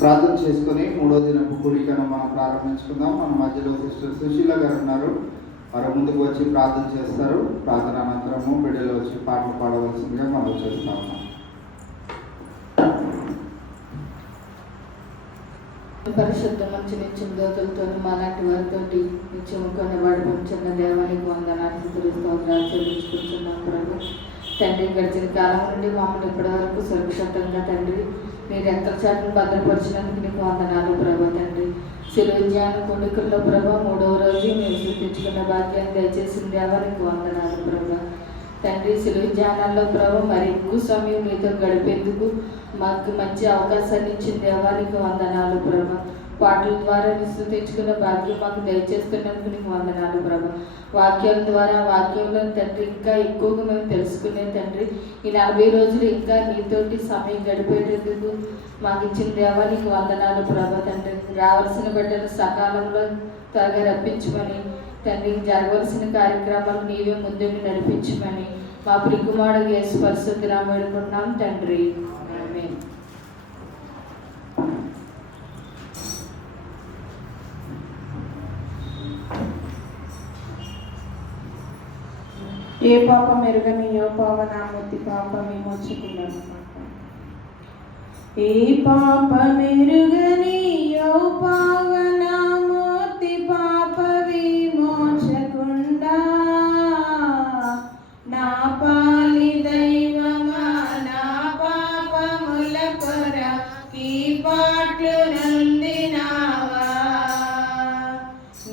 ప్రార్థన చేసుకుని 3వ దినపు కూడికను మనం ప్రారంభించుకుందాం. మన మధ్యలో సిస్టర్ సుశీల గారు ఉన్నారు. వారు ముందుకు వచ్చి ప్రార్థన చేస్తారు. ప్రార్థన అనంతరము బిడ్డలు వచ్చి పాటలు పాడవలసిందిగా మనం చేస్తా ఉన్నాం. పరిశుద్ధ మంచి నిత్యం దోతులతో మాలాంటి వారితో నిత్యం కొనబడుకున్న దేవానికి వందనాలు స్తోత్రాలు చెల్లించుకుంటున్నాం ప్రభు. తండ్రి గడిచిన కాలం నుండి మమ్మల్ని ఇప్పటి వరకు సురక్షితంగా తండ్రి మీరు ఎక్కడ చాటును భద్రపరిచినందుకు నీకు వందనాలు ప్రభు. తండ్రి శిలువ ధ్యాన కొడుకుల్లో ప్రభు 3వ రోజు మేము సృష్టించుకున్న భాగ్యాన్ని దయచేసిన దేవానికి వందనాలు ప్రభు. తండ్రి శిలువ ధ్యానాల్లో ప్రభు మరి ఎక్కువ సమయం మీతో గడిపేందుకు మాకు మంచి అవకాశాన్ని ఇచ్చిన దేవానికి వందనాలు ప్రభు. పాటల ద్వారా విస్తృతించుకున్న భాగ్యం మాకు దయచేస్తున్నందుకు నీకు వందనాలు ప్రభు. వాక్యం ద్వారా వాక్యంలో తండ్రి ఇంకా ఎక్కువగా మేము తెలుసుకునే తండ్రి ఈ 40 రోజులు ఇంకా నీతోటి సమయం గడిపేటందుకు మాకు ఇచ్చిన దేవానికి వందనాలు ప్రభు. తండ్రి రావాల్సిన బిడ్డలు సకాలంలో త్వరగా రప్పించమని తండ్రి జరగవలసిన కార్యక్రమాలు నీవే ముందుకు నడిపించమని మా ప్రికుమారుడు యేసు పరిశుద్ధ నామమున వేడుకుంటున్నాం తండ్రి. ఆమేన్. ఏ పాప మెరుగని యో పావనామూర్తి పాప విమోచకులను. ఏ పాప మెరుగని యో పావనామూర్తి పాప విమోచకుండా నా పాలి దైవమా నా పాపముల కొరకి పాట్లు నందినావా.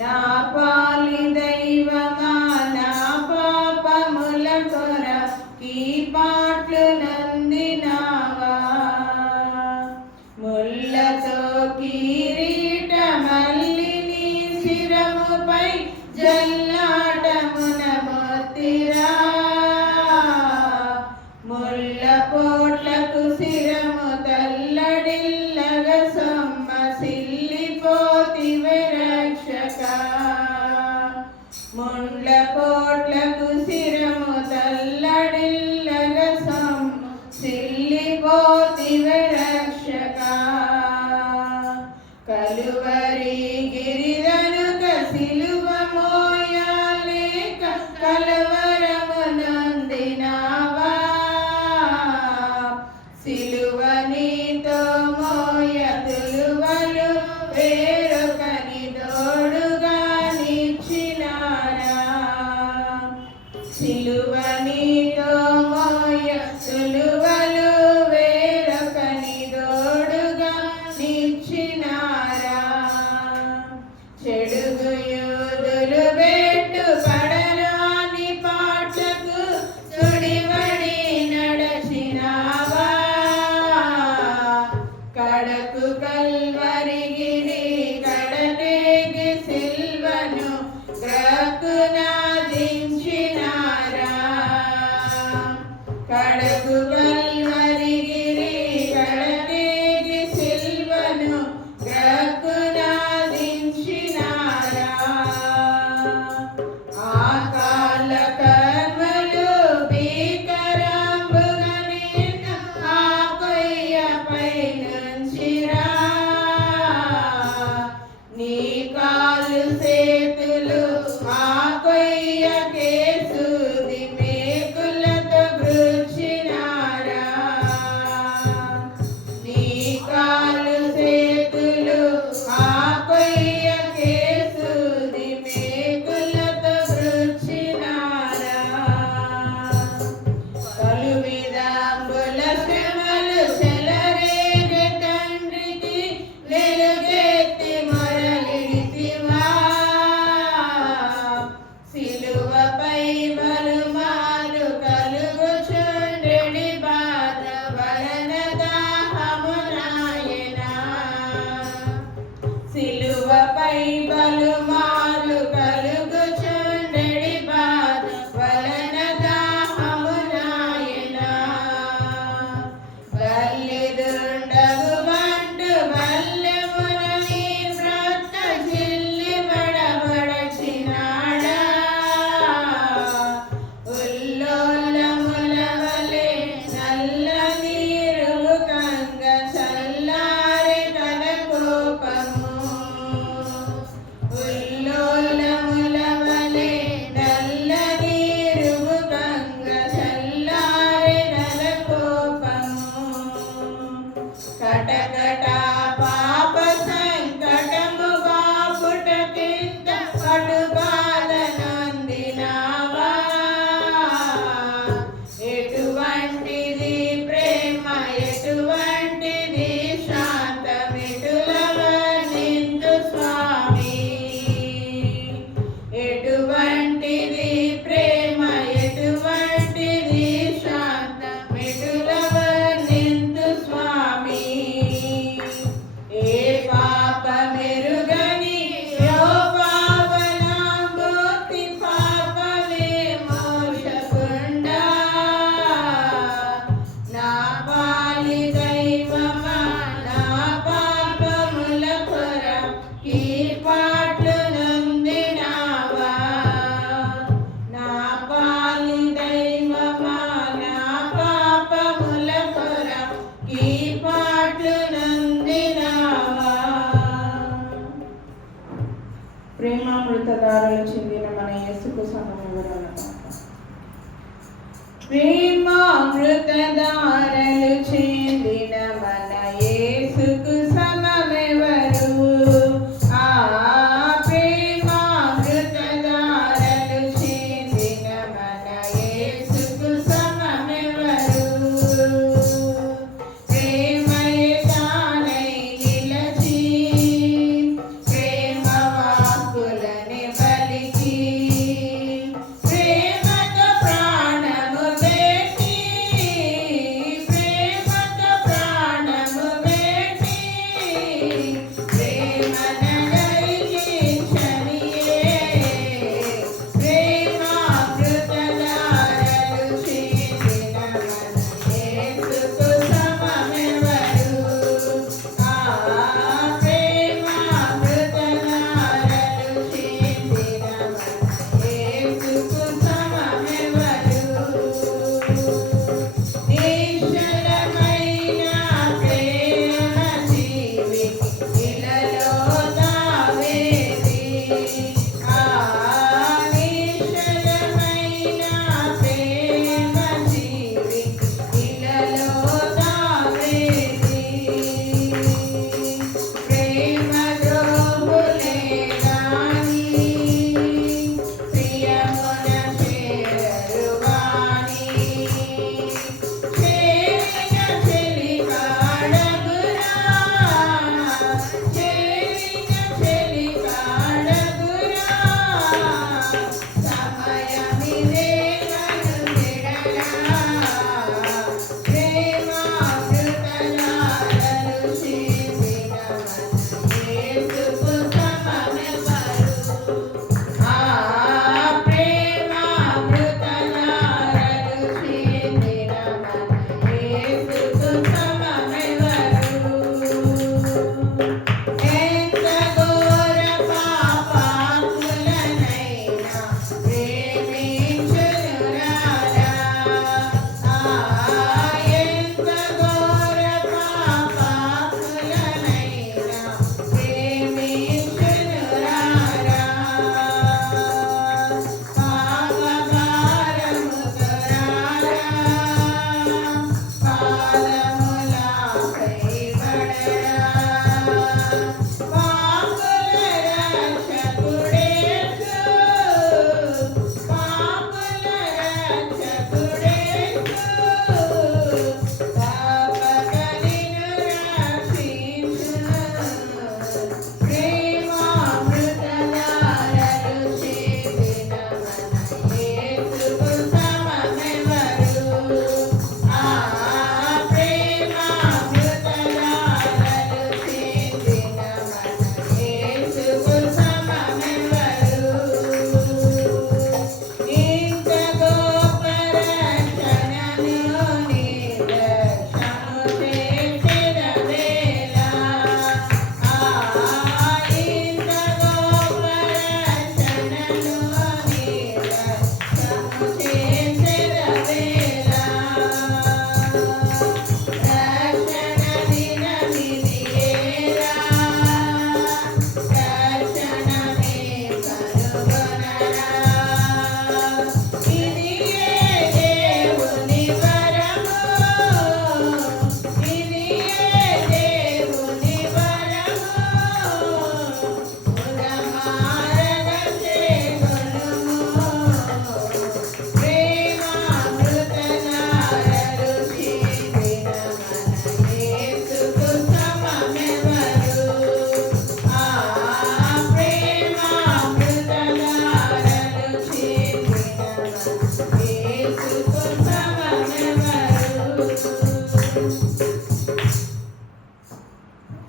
నా పాలి దైవమా నా పాపముల కొరకి పాట్లు నందినావా. ముళ్ళతో కిరీటమల్లిని శిరముపై జల్లాటమున మోతిరా. ముళ్ళ పోట్లకు శిరము తల్లడిల్లగ సొమ్మసిల్లిపోతివే రక్షక. ముండ్ల పోట్లకు శిరము తల్లడిల్లగ సొమ్మసిల్లిపోతివే రక్షక. కలువరి గిరిదనుక సిలువ మోయాలేక కలవరము నొందినావా. సిలువ నీతో మోయ తులువలు వేరొకని తోడుగా నిచ్చినారా. సిలువ నీతో మోయ తులువలు వేరొకని తోడుగా నిచ్చినారా. చెడుగు యూదులు పెట్టు పడరాని పాటకు సుడివడి నడచినావా. కడకు కల్వరిగిరి కడతేగి సిల్వను గ్రక్కునా దించినారా. కడకు కల్వరిగిరి కడతేగి సిల్వను గ్రక్కునా దించినారా. ఆ కాల కర్మలు భీకరంబుగా నిన్ను ఆ కొయ్యపై నుంచిరా. కటకట పాప సంకటము బాపుట కింద కడుపాలనందినావా ఎటువంటిది ప్రేమ ఎటువంటిది శాంతమిటులవ నిందు స్వామి ఎటువంటిది ప్రేమ ఎటువంటిది శాంతమిటులవ నిందు స్వామి ఏ పాపమెరుగని యో పావనాంబోతి పాపమే మోక్షకుండా నా పాలి దైవమా నా పాపముల కొరకి పాటలు నందినావా నా పాలి దైవమా నా పాపముల కొరకి పాటలు నందినావా ప్రేమామృతదారులు చెందిన మన యేసుకు సమం ఎవరన్న ప్రేమామృతదారులు చెందిన మన యేసుకు సమమెవరు ఆ ప్రేమామృతదారులు చెందిన మన యేసుకు సమమెవరు ప్రేమయే తానై నిలచి ప్రేమ వాక్కులని పలికి ప్రేమతో ప్రాణము పెట్టి ప్రేమతో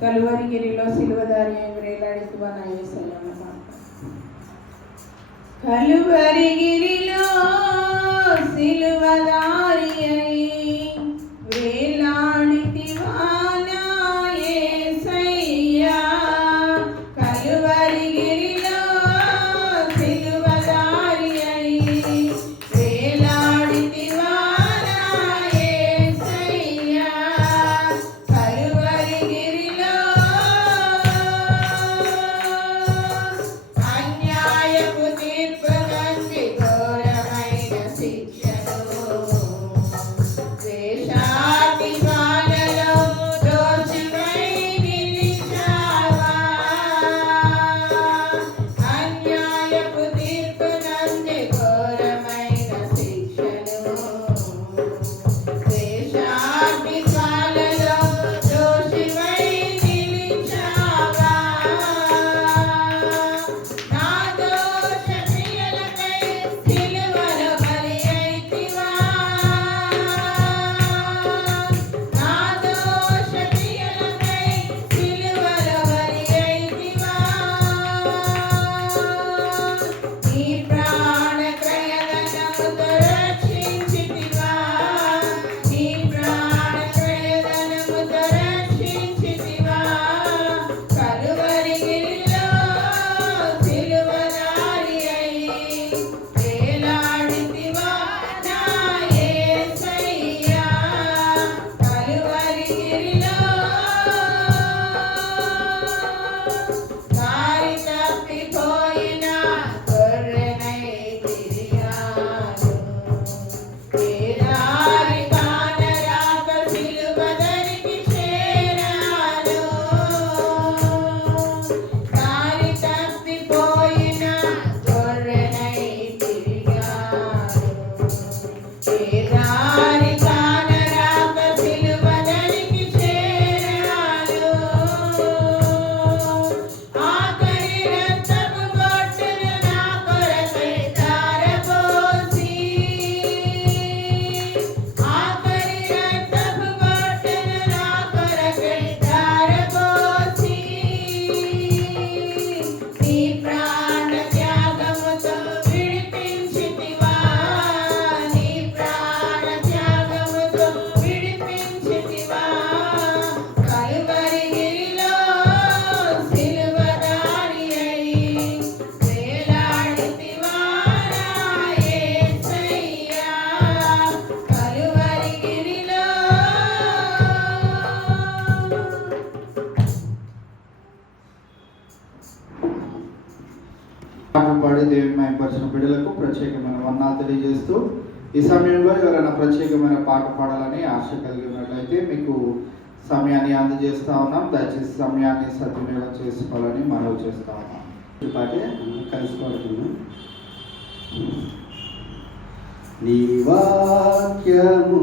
కలువరిగిరిలో సిలువదారి అయి వేలాడితివా నా యేసయ్య అన్నమాట. కలువరిగిరిలో సిలువదారి అయి వేలాడితివా నా యేసయ్య. కలువరిగిరిలో సిలువదారి అయి వేలాడితివా నా యేసయ్య. కలువరిగిరిలో అన్యాయపు తీర్పు నుండి ఘోరమైన శిక్షను ద్వేషాభిమానులు దోషివై నిలిచావా. అన్యాయపు తీర్పు నుండి ఘోరమైన శిక్షను ద్వేషాభిమానులు దోషివై నిలిచావా. నా దోష క్రియలకై సిలువలో బలి అయితివా. నా దోష క్రియలకై సిలువలో బలి అయితివా. నీ ప్రాణ క్రయధనముతో రక్షించితివా. నీ ప్రాణ క్రయధనముతో రక్షించితివా. కలువరిగిరిలో సిలువదారి అయి వేలాడితివా నా యేసయ్య. కలువరిగిరిలో దారి తప్పిపోయిన గొర్రెనై తిరిగాను. ఏ దారి కానరాక సిలువదరికి చేరాను. దారి తప్పిపోయిన గొర్రెనై తిరిగాను. ఏ దారి కానరాక సిలువదరికి చేరాను. ఆఖరి రక్తపు బొట్టును నా కొరకై ధారపోసి. ఆఖరి రక్తపు బొట్టును నా కొరకై ధారపోసి. నీ ప్రాణ త్యాగముతో విడిపించితివా. నీ ప్రాణ త్యాగముతో విడిపించితివా. కలువరిగిరిలో సిలువదారి అయి వేలాడితివా నా యేసయ్య. కలువరిగిరిలో పాటలు పాడి దేవుని మహిమపరిచిన బిడ్డలకు ప్రత్యేకమైన వందనాలు తెలియజేస్తూ ఈ సమయంలో ఎవరైనా ప్రత్యేకమైన పాట పాడాలని ఆశ కలిగి ఉన్నట్లయితే మీకు సమయాన్ని అందజేస్తా ఉన్నాం. దయచేసి సమయాన్ని సద్వినియోగం చేసుకోవాలని మనవి చేస్తా ఉన్నాం. ఈ పాటే కలిసి పాడుతున్నాం. నీ వాక్యము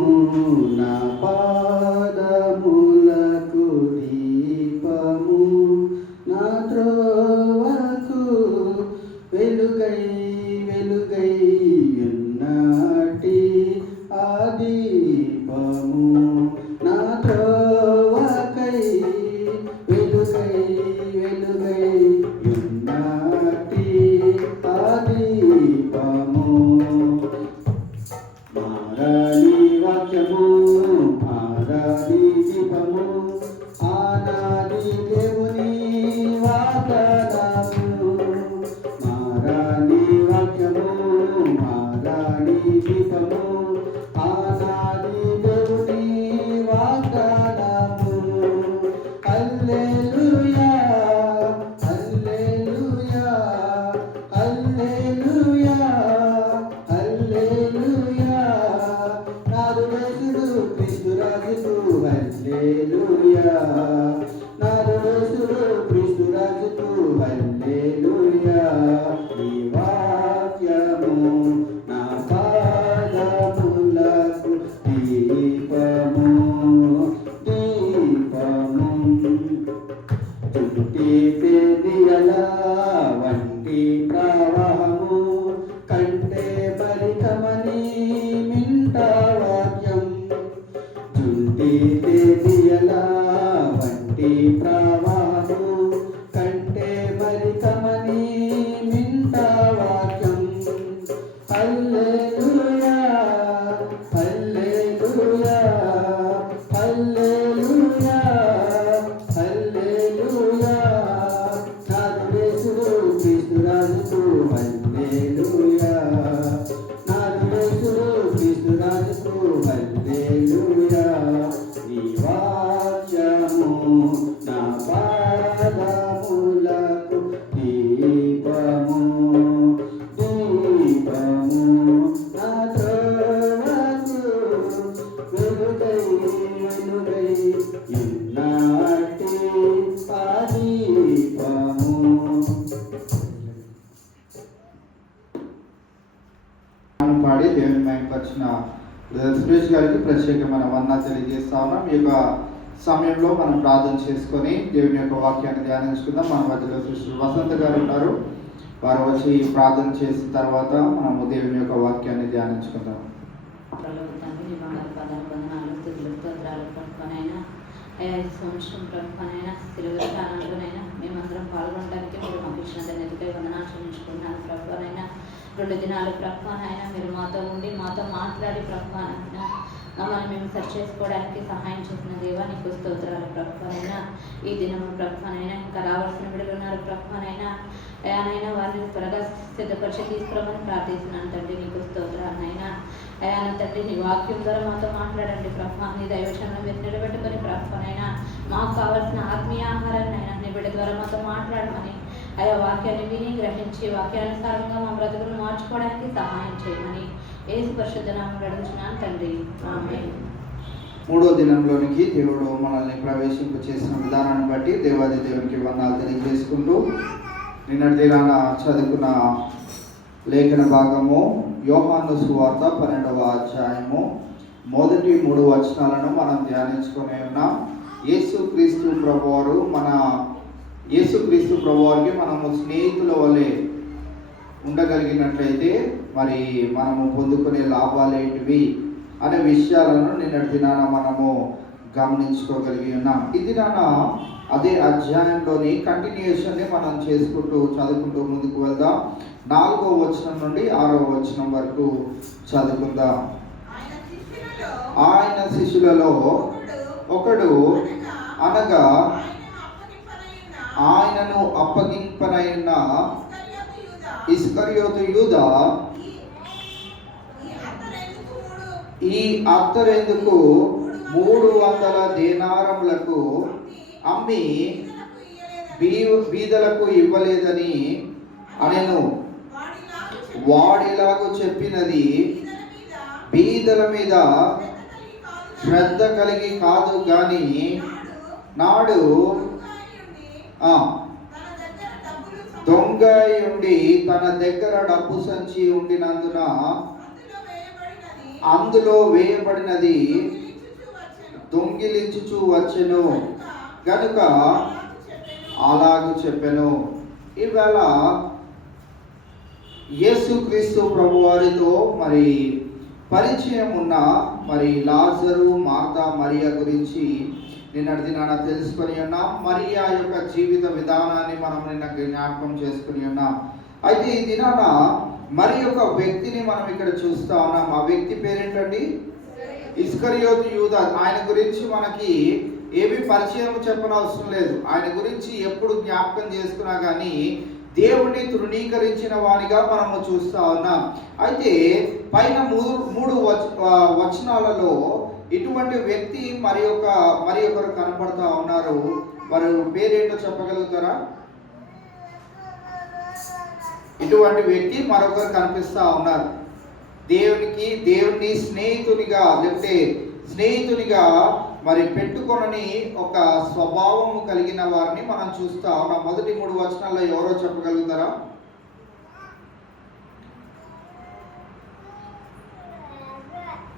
నా పాదములకు దీపము, నా త్రోవకు వెలుగై వెలుగై ఉన్నటి ఆ దీపము. నా త్రోవకై వెలుగై వెలుగై ఉన్నటి ఆ దీపము. మారని వాక్యము మారని దీపము, ఆనాది దేవుని వాగ్దానము. మారని వాక్యము మారని దీపము, ఆనాది దేవుని వాగ్దానము. హల్లెలూయా హల్లెలూయా హల్లెలూయా హల్లెలూయా. నాదుడేసుడు క్రీస్తురాజుకు హల్లెలూయా. నాదుడేసుడు క్రీస్తురాజుకు హల్లెలూయా. ఈ వాక్యము నా పాదములకు దీపము దీపము. చుట్టి పెదియల వంటి ప్రవాహము కంటే బలికమని మింట వాక్యం. చుట్టి పెదియల వంటి ప్రవాహము కంటే మరికమని మింట వాక్యం. హల్లెలూయా హల్లెలూయా హల్లెలూయా హల్లెలూయా నాదుయేసుడు క్రీస్తురాజుకు హల్లెలూయా నాదుయేసుడు క్రీస్తురాజుకు హల్లెలూయా. నీ వాక్యము నా పాదములకు దీపము దీపము నా త్రోవకు వెలుగై వెలుగై ఇన్నాటి ఆ దీపము. పాడి దేవుని మహిమపరిచిన సురేష్ గారికి ప్రత్యేకమైన వందనాలు తెలియజేస్తా ఉన్నాం. ఈ యొక్క సమయంలో మనం ప్రార్థన చేసుకొని దేవుని యొక్క వాక్యాన్ని ధ్యానించుకుందాం. మన మధ్యలో సిస్టర్ వసంత గారు ఉన్నారు. వారు వచ్చి ప్రార్థన చేసిన తర్వాత మనము దేవుని యొక్క వాక్యాన్ని ధ్యానించుకుందాం. సంవత్సరం ప్రభునైనా తెలుగు స్థానాల్లోనైనా మేమందరం పాల్గొనడానికి మీరు మాకు ఇచ్చిన ధన్యతకై వందనాలు చెల్లించుకుంటున్నాను. ప్రభునైనా 2 దినాలు ప్రభునైనా మీరు మాతో ఉండి మాతో మాట్లాడి ప్రభునైనా మమ్మల్ని మేము సెర్చ్ చేసుకోవడానికి సహాయం చేసిన దేవా నీకు స్తోత్రాలు. ప్రభునైనా ఈ దినము ప్రభునైనా ఇంకా రావాల్సిన బిడ్డలు ఉన్నారు. ప్రభునైనా అయానైనా వారిని త్వరగా సిద్ధపరిచి తీసుకురామని ప్రార్థిస్తున్నాను తండ్రి. నీకు స్తోత్రాలనైనా అయాన తండ్రి నీ వాక్యం ద్వారా మాతో మాట్లాడండి ప్రభు. నీ దైవచనం మీరు నిలబెట్టుకొని ప్రభునైనా మాకు కావాల్సిన ఆత్మీయ ఆహారాన్ని అయినా నీ బిడ్డ ద్వారా మాతో మాట్లాడమని అయా వాక్యాన్ని విని గ్రహించి వాక్యానుసారంగా మా బ్రతుకును మార్చుకోవడానికి సహాయం చేయమని యేసు పరిశుద్ధ నామములో అడుగుతున్నాను తండ్రి. ఆమేన్. 3వ దినంలోనికి దేవుడు మనల్ని ప్రవేశింప చేసిన విధానాన్ని బట్టి దేవాది దేవునికి వందనాలు తెలియజేసుకుంటూ నిన్నటి దినాన చదువుకున్న లేఖన భాగము యోహాను సువార్త 12వ అధ్యాయము మొదటి 3 వచనాలను మనం ధ్యానించుకొని ఉన్నాం. యేసుక్రీస్తు ప్రభువారికి మనము స్నేహితుల వలె ఉండగలిగినట్లయితే మరి మనము పొందుకునే లాభాలు ఏంటివి అనే విషయాలను నిన్నటి దినాన మనము గమనించుకోగలిగి ఉన్నాం. ఈ దినాన అదే అధ్యాయంలోని కంటిన్యూషన్ని మనం చదువుకుంటూ ముందుకు వెళ్దాం. 4వ వచనం నుండి 6వ వచనం వరకు చదువుకుందాం. ఆయన శిష్యులలో ఒకడు అనగా ఆయనను అప్పగింపనైన ఇస్కరియోతు యూదా ఈ అత్తరెందుకు 300 దేనారములకు అమ్మి బీదలకు ఇవ్వలేదని అనెను. వాడిలాగు చెప్పినది బీదల మీద శ్రద్ధ కలిగి కాదు గాని నాడు దొంగ ఉండి తన దగ్గర డబ్బు సంచి ఉండినందున అందులో వేయబడినది దొంగిలించుచూ వచ్చెను గనుక అలాగూ చెప్పెను. ఈవేళ యేసుక్రీస్తు ప్రభువారితో మరి పరిచయం ఉన్న మరి లాజరు, మార్తా, మరియా గురించి నిన్నటి దినాన తెలుసుకొని ఉన్నాం. మరియా యొక్క జీవిత విధానాన్ని మనం నిన్న జ్ఞాపకం చేసుకుని ఉన్నాం. అయితే ఈ దినాన మరి ఒక వ్యక్తిని మనం ఇక్కడ చూస్తా ఉన్నాం. ఆ వ్యక్తి పేరేంటండి? ఇస్కరియోతు యూదా. ఆయన గురించి మనకి ఏమి పరిచయం చెప్పనవసరం లేదు. ఆయన గురించి ఎప్పుడు జ్ఞాపకం చేసుకున్నా కానీ దేవుణ్ణి తృణీకరించిన వానిగా మనము చూస్తా ఉన్నాం. అయితే పైన 3 వచనాలలో ఇటువంటి వ్యక్తి మరి ఒకరు కనపడతా ఉన్నారు. మరి పేరేంటో చెప్పగలుగుతారా? ఇటువంటి వ్యక్తి మరొకరు కనిపిస్తా ఉన్నారు. దేవుని స్నేహితునిగా మరి పెట్టుకొనని ఒక స్వభావము కలిగిన వారిని మనం చూస్తా ఉన్నాం. మొదటి 3 వచనాల్లో ఎవరో చెప్పగలుగుతారా?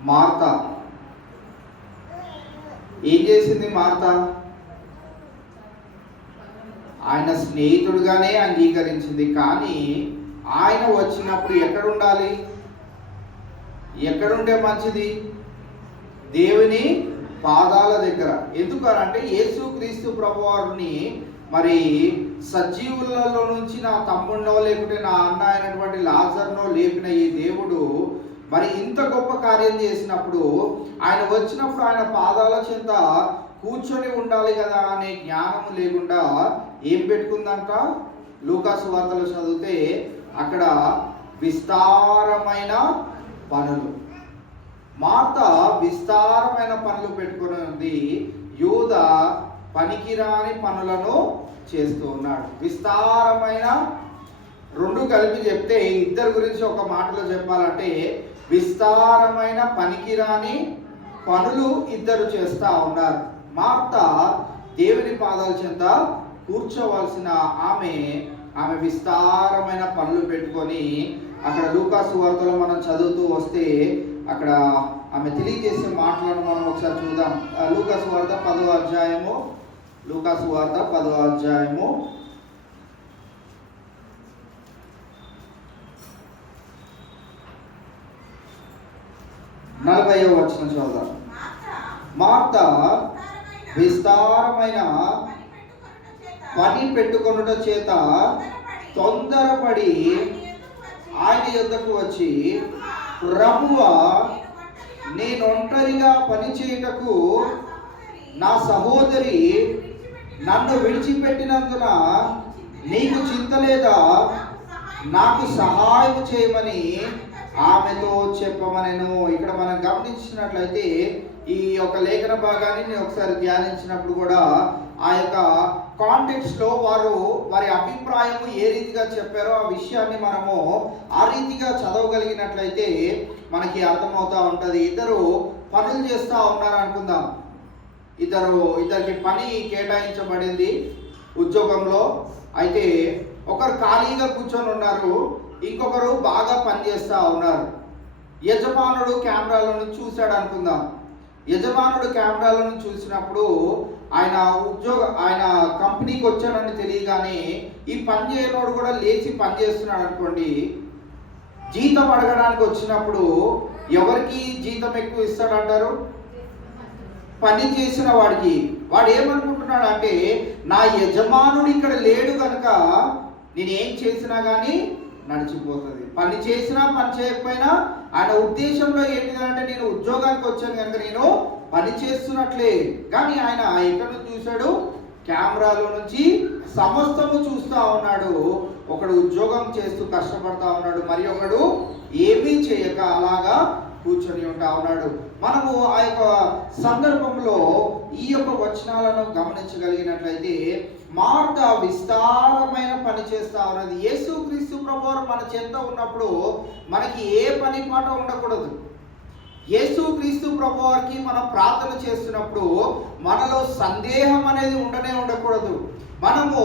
మార్తా. ఏం చేసింది మార్తా? ఆయన స్నేహితుడుగానే అంగీకరించింది. కానీ ఆయన వచ్చినప్పుడు ఎక్కడుండాలి? ఎక్కడుంటే మంచిది? దేవుని పాదాల దగ్గర. ఎందుకనంటే యేసుక్రీస్తు ప్రభువారిని మరి సజీవులలో నుంచి నా తమ్ముడినో లేకుంటే నా అన్న అయినటువంటి లాజర్నో లేపిన ఈ దేవుడు మరి ఇంత గొప్ప కార్యం చేసినప్పుడు ఆయన వచ్చినప్పుడు ఆయన పాదాల చెంత కూర్చొని ఉండాలి కదా అనే జ్ఞానం లేకుండా ఏం పెట్టుకుందంట? లూకాసు వార్తలు చదివితే అక్కడ విస్తారమైన పనులు, మార్త విస్తారమైన పనులు పెట్టుకుని ఉంది, యూద పనికిరాని పనులను చేస్తూ ఉన్నాడు. విస్తారమైన రెండు కలిపి చెప్తే ఇద్దరు గురించి ఒక మాటలో చెప్పాలంటే విస్తారమైన పనికిరాని పనులు ఇద్దరు చేస్తా ఉన్నారు. మార్త దేవుని పాదాల చెంత కూర్చోవలసిన ఆమె విస్తారమైన పనులు పెట్టుకొని అక్కడ లూకాసు వార్తలో మనం చదువుతూ వస్తే అక్కడ ఆమె తెలియజేసే మాటలను మనం ఒకసారి చూద్దాం. లూకాసు వార్త 10వ అధ్యాయము, లూకాసు వార్త 10వ అధ్యాయము 40వ వచనం చదువుదాం. మార్త విస్తారమైన పని పెట్టుకొనుట చేత తొందరపడి ఆయన యొద్దకు వచ్చి, ప్రభువా, నేను ఒంటరిగా పని చేయుటకు నా సహోదరి నన్ను విడిచిపెట్టినందున నీకు చింత లేదా? నాకు సహాయం చేయమని ఆమెతో చెప్పమనెను. ఇక్కడ మనం గమనించినట్లయితే ఈ యొక్క లేఖన భాగాన్ని నేను ఒకసారి ధ్యానించినప్పుడు కూడా ఆ యొక్క కాంటెక్స్ట్ లో వారి అభిప్రాయం ఏ రీతిగా చెప్పారో ఆ విషయాన్ని మనము ఆ రీతిగా చదవగలిగినట్లయితే మనకి అర్థమవుతా ఉంటది. ఇద్దరు పనులు చేస్తూ ఉన్నారు అనుకుందాం. ఇద్దరికి పని కేటాయించబడింది ఉద్యోగంలో. అయితే ఒకరు ఖాళీగా కూర్చొని ఉన్నారు, ఇంకొకరు బాగా పని చేస్తూ ఉన్నారు. యజమానుడు కెమెరాలను చూశాడు అనుకుందాం. యజమానుడు కెమెరాలను చూసినప్పుడు ఆయన కంపెనీకి వచ్చాడని తెలియగానే ఈ పని చేయనోడు కూడా లేచి పని చేస్తున్నాడు అనుకోండి. జీతం అడగడానికి వచ్చినప్పుడు ఎవరికి జీతం ఎక్కువ ఇస్తాడంటారు? పని చేసిన వాడికి. వాడు ఏమనుకుంటున్నాడు అంటే, నా యజమానుడు ఇక్కడ లేడు కనుక నేనేం చేసినా కానీ నడిచిపోతుంది. పని చేసినా పని చేయకపోయినా ఆయన ఉద్దేశంలో ఏంటిదంటే, నేను ఉద్యోగానికి వచ్చాను కనుక నేను పని చేస్తున్నట్లే. కానీ ఆయన ఎక్కడ నుంచి చూశాడు? కెమెరాలో నుంచి సమస్తము చూస్తూ ఉన్నాడు. ఒకడు ఉద్యోగం చేస్తూ కష్టపడతా ఉన్నాడు, మరి ఒకడు ఏమీ చేయక అలాగా కూర్చొని ఉంటా ఉన్నాడు. మనము ఆ యొక్క సందర్భంలో ఈ యొక్క వచనాలను గమనించగలిగినట్లయితే మార్త విస్తారమైన పని చేస్తా ఉన్నది. యేసుక్రీస్తు ప్రభువారు మన చెంత ఉన్నప్పుడు మనకి ఏ పని పాట ఉండకూడదు. యేసుక్రీస్తు ప్రభువారికి మనం ప్రార్థన చేస్తున్నప్పుడు మనలో సందేహం అనేది ఉండకూడదు. మనము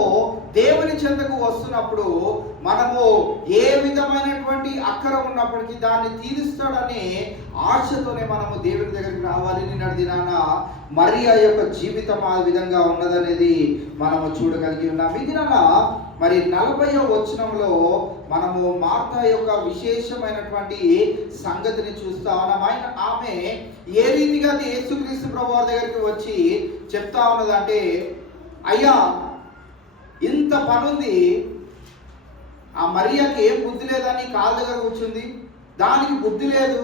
దేవుని చెంతకు వస్తున్నప్పుడు మనము ఏ విధమైనటువంటి అక్కర ఉన్నప్పటికీ దాన్ని తీరుస్తాడనే ఆశతోనే మనము దేవుని దగ్గరికి రావాలి. నిన్నటి దినాన మరియా యొక్క జీవితం ఆ విధంగా ఉన్నదనేది మనము చూడగలిగి ఉన్నాం. ఈ దినాన మరి 40వ వచనంలో మనము మార్త యొక్క విశేషమైనటువంటి సంగతిని చూస్తా ఉన్నాం. ఆమె ఏ రీతిగా యేసుక్రీస్తు ప్రభువారి దగ్గరికి వచ్చి చెప్తా ఉన్నదంటే, అయ్యా, ఇంత పనుంది, ఆ మరియాకి ఏం బుద్ధి లేదా? నీ కాళ్ళ దగ్గర కూర్చుంది, దానికి బుద్ధి లేదు,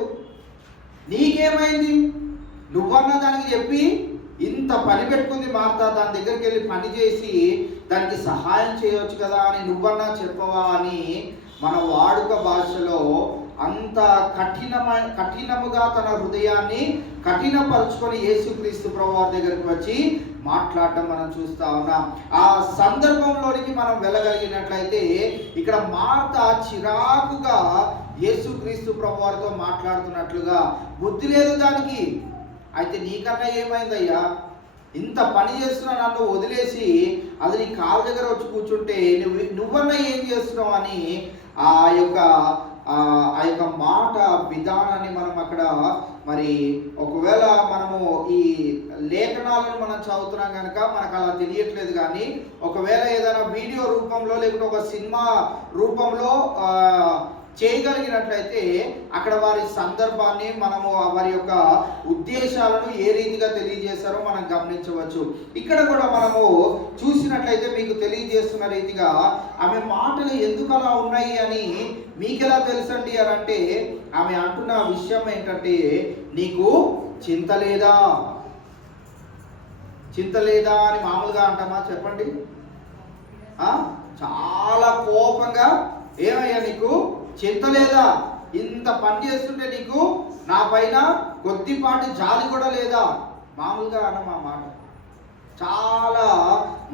నీకేమైంది? నువ్వన్నా దానికి చెప్పి ఇంత పని పెట్టుకుంది మార్త, దాని దగ్గరికి వెళ్ళి పని చేసి దానికి సహాయం చేయవచ్చు కదా అని నువ్వన్నా చెప్పవా అని మన వాడుక భాషలో అంత కఠినముగా తన హృదయాన్ని కఠినపరుచుకొని యేసుక్రీస్తు ప్రభువారి దగ్గరికి వచ్చి మాట్లాడటం మనం చూస్తా ఉన్నాం. ఆ సందర్భంలోనికి మనం వెళ్ళగలిగినట్లయితే ఇక్కడ మార్త చిరాకుగా యేసుక్రీస్తు ప్రభువారితో మాట్లాడుతున్నట్లుగా, బుద్ధి లేదు దానికి, అయితే నీకన్నా ఏమైందయ్యా, ఇంత పని చేస్తున్నా నన్ను వదిలేసి అది నీ కాళ్ళ దగ్గర వచ్చి కూర్చుంటే నువ్వన్నా ఏం చేస్తున్నావు అని ఆ యొక్క మాట విధానాన్ని మనం అక్కడ మరి ఒకవేళ మనము ఈ లేఖనాలను మనం చదువుతున్నాం కనుక మనకు అలా తెలియట్లేదు. కానీ ఒకవేళ ఏదైనా వీడియో రూపంలో లేకుంటే ఒక సినిమా రూపంలో చేయగలిగినట్లయితే అక్కడ వారి సందర్భాన్ని మనము వారి యొక్క ఉద్దేశాలను ఏ రీతిగా తెలియజేశారో మనం గమనించవచ్చు. ఇక్కడ కూడా మనము చూసినట్లయితే మీకు తెలియజేస్తున్న రీతిగా ఆమె మాటలు ఎందుకు అలా ఉన్నాయి అని మీకెలా తెలుసండి అని అంటే, ఆమె అంటున్న విషయం ఏంటంటే, నీకు చింత లేదా? చింత లేదా అని మామూలుగా అంటామా చెప్పండి? చాలా కోపంగా, ఏమయ్యా నీకు చింత లేదా? ఇంత పని చేస్తుంటే నీకు నా పైన కొద్దిపాటి జాలి కూడా లేదా? మామూలుగా అనమా మాట. చాలా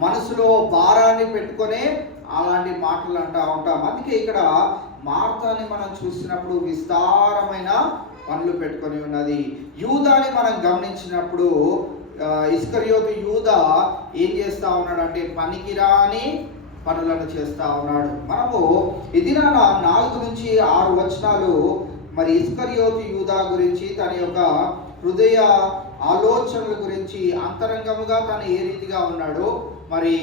మనసులో భారాన్ని పెట్టుకొని అలాంటి మాటలు అంటూ ఉంటాం. అందుకే ఇక్కడ మార్తాని మనం చూసినప్పుడు విస్తారమైన పనులు పెట్టుకొని ఉన్నది. యూదాని మనం గమనించినప్పుడు ఇస్కరియోతు యూదా ఏం చేస్తా ఉన్నాడు అంటే పనికిరాని పనులను చేస్తా ఉన్నాడు. మనము ఈ దినాన 4 నుంచి 6 వచనాలు మరి ఇస్కరియోతు యూదా గురించి, తన యొక్క హృదయ ఆలోచనల గురించి, అంతరంగముగా తను ఏ రీతిగా ఉన్నాడో, మరి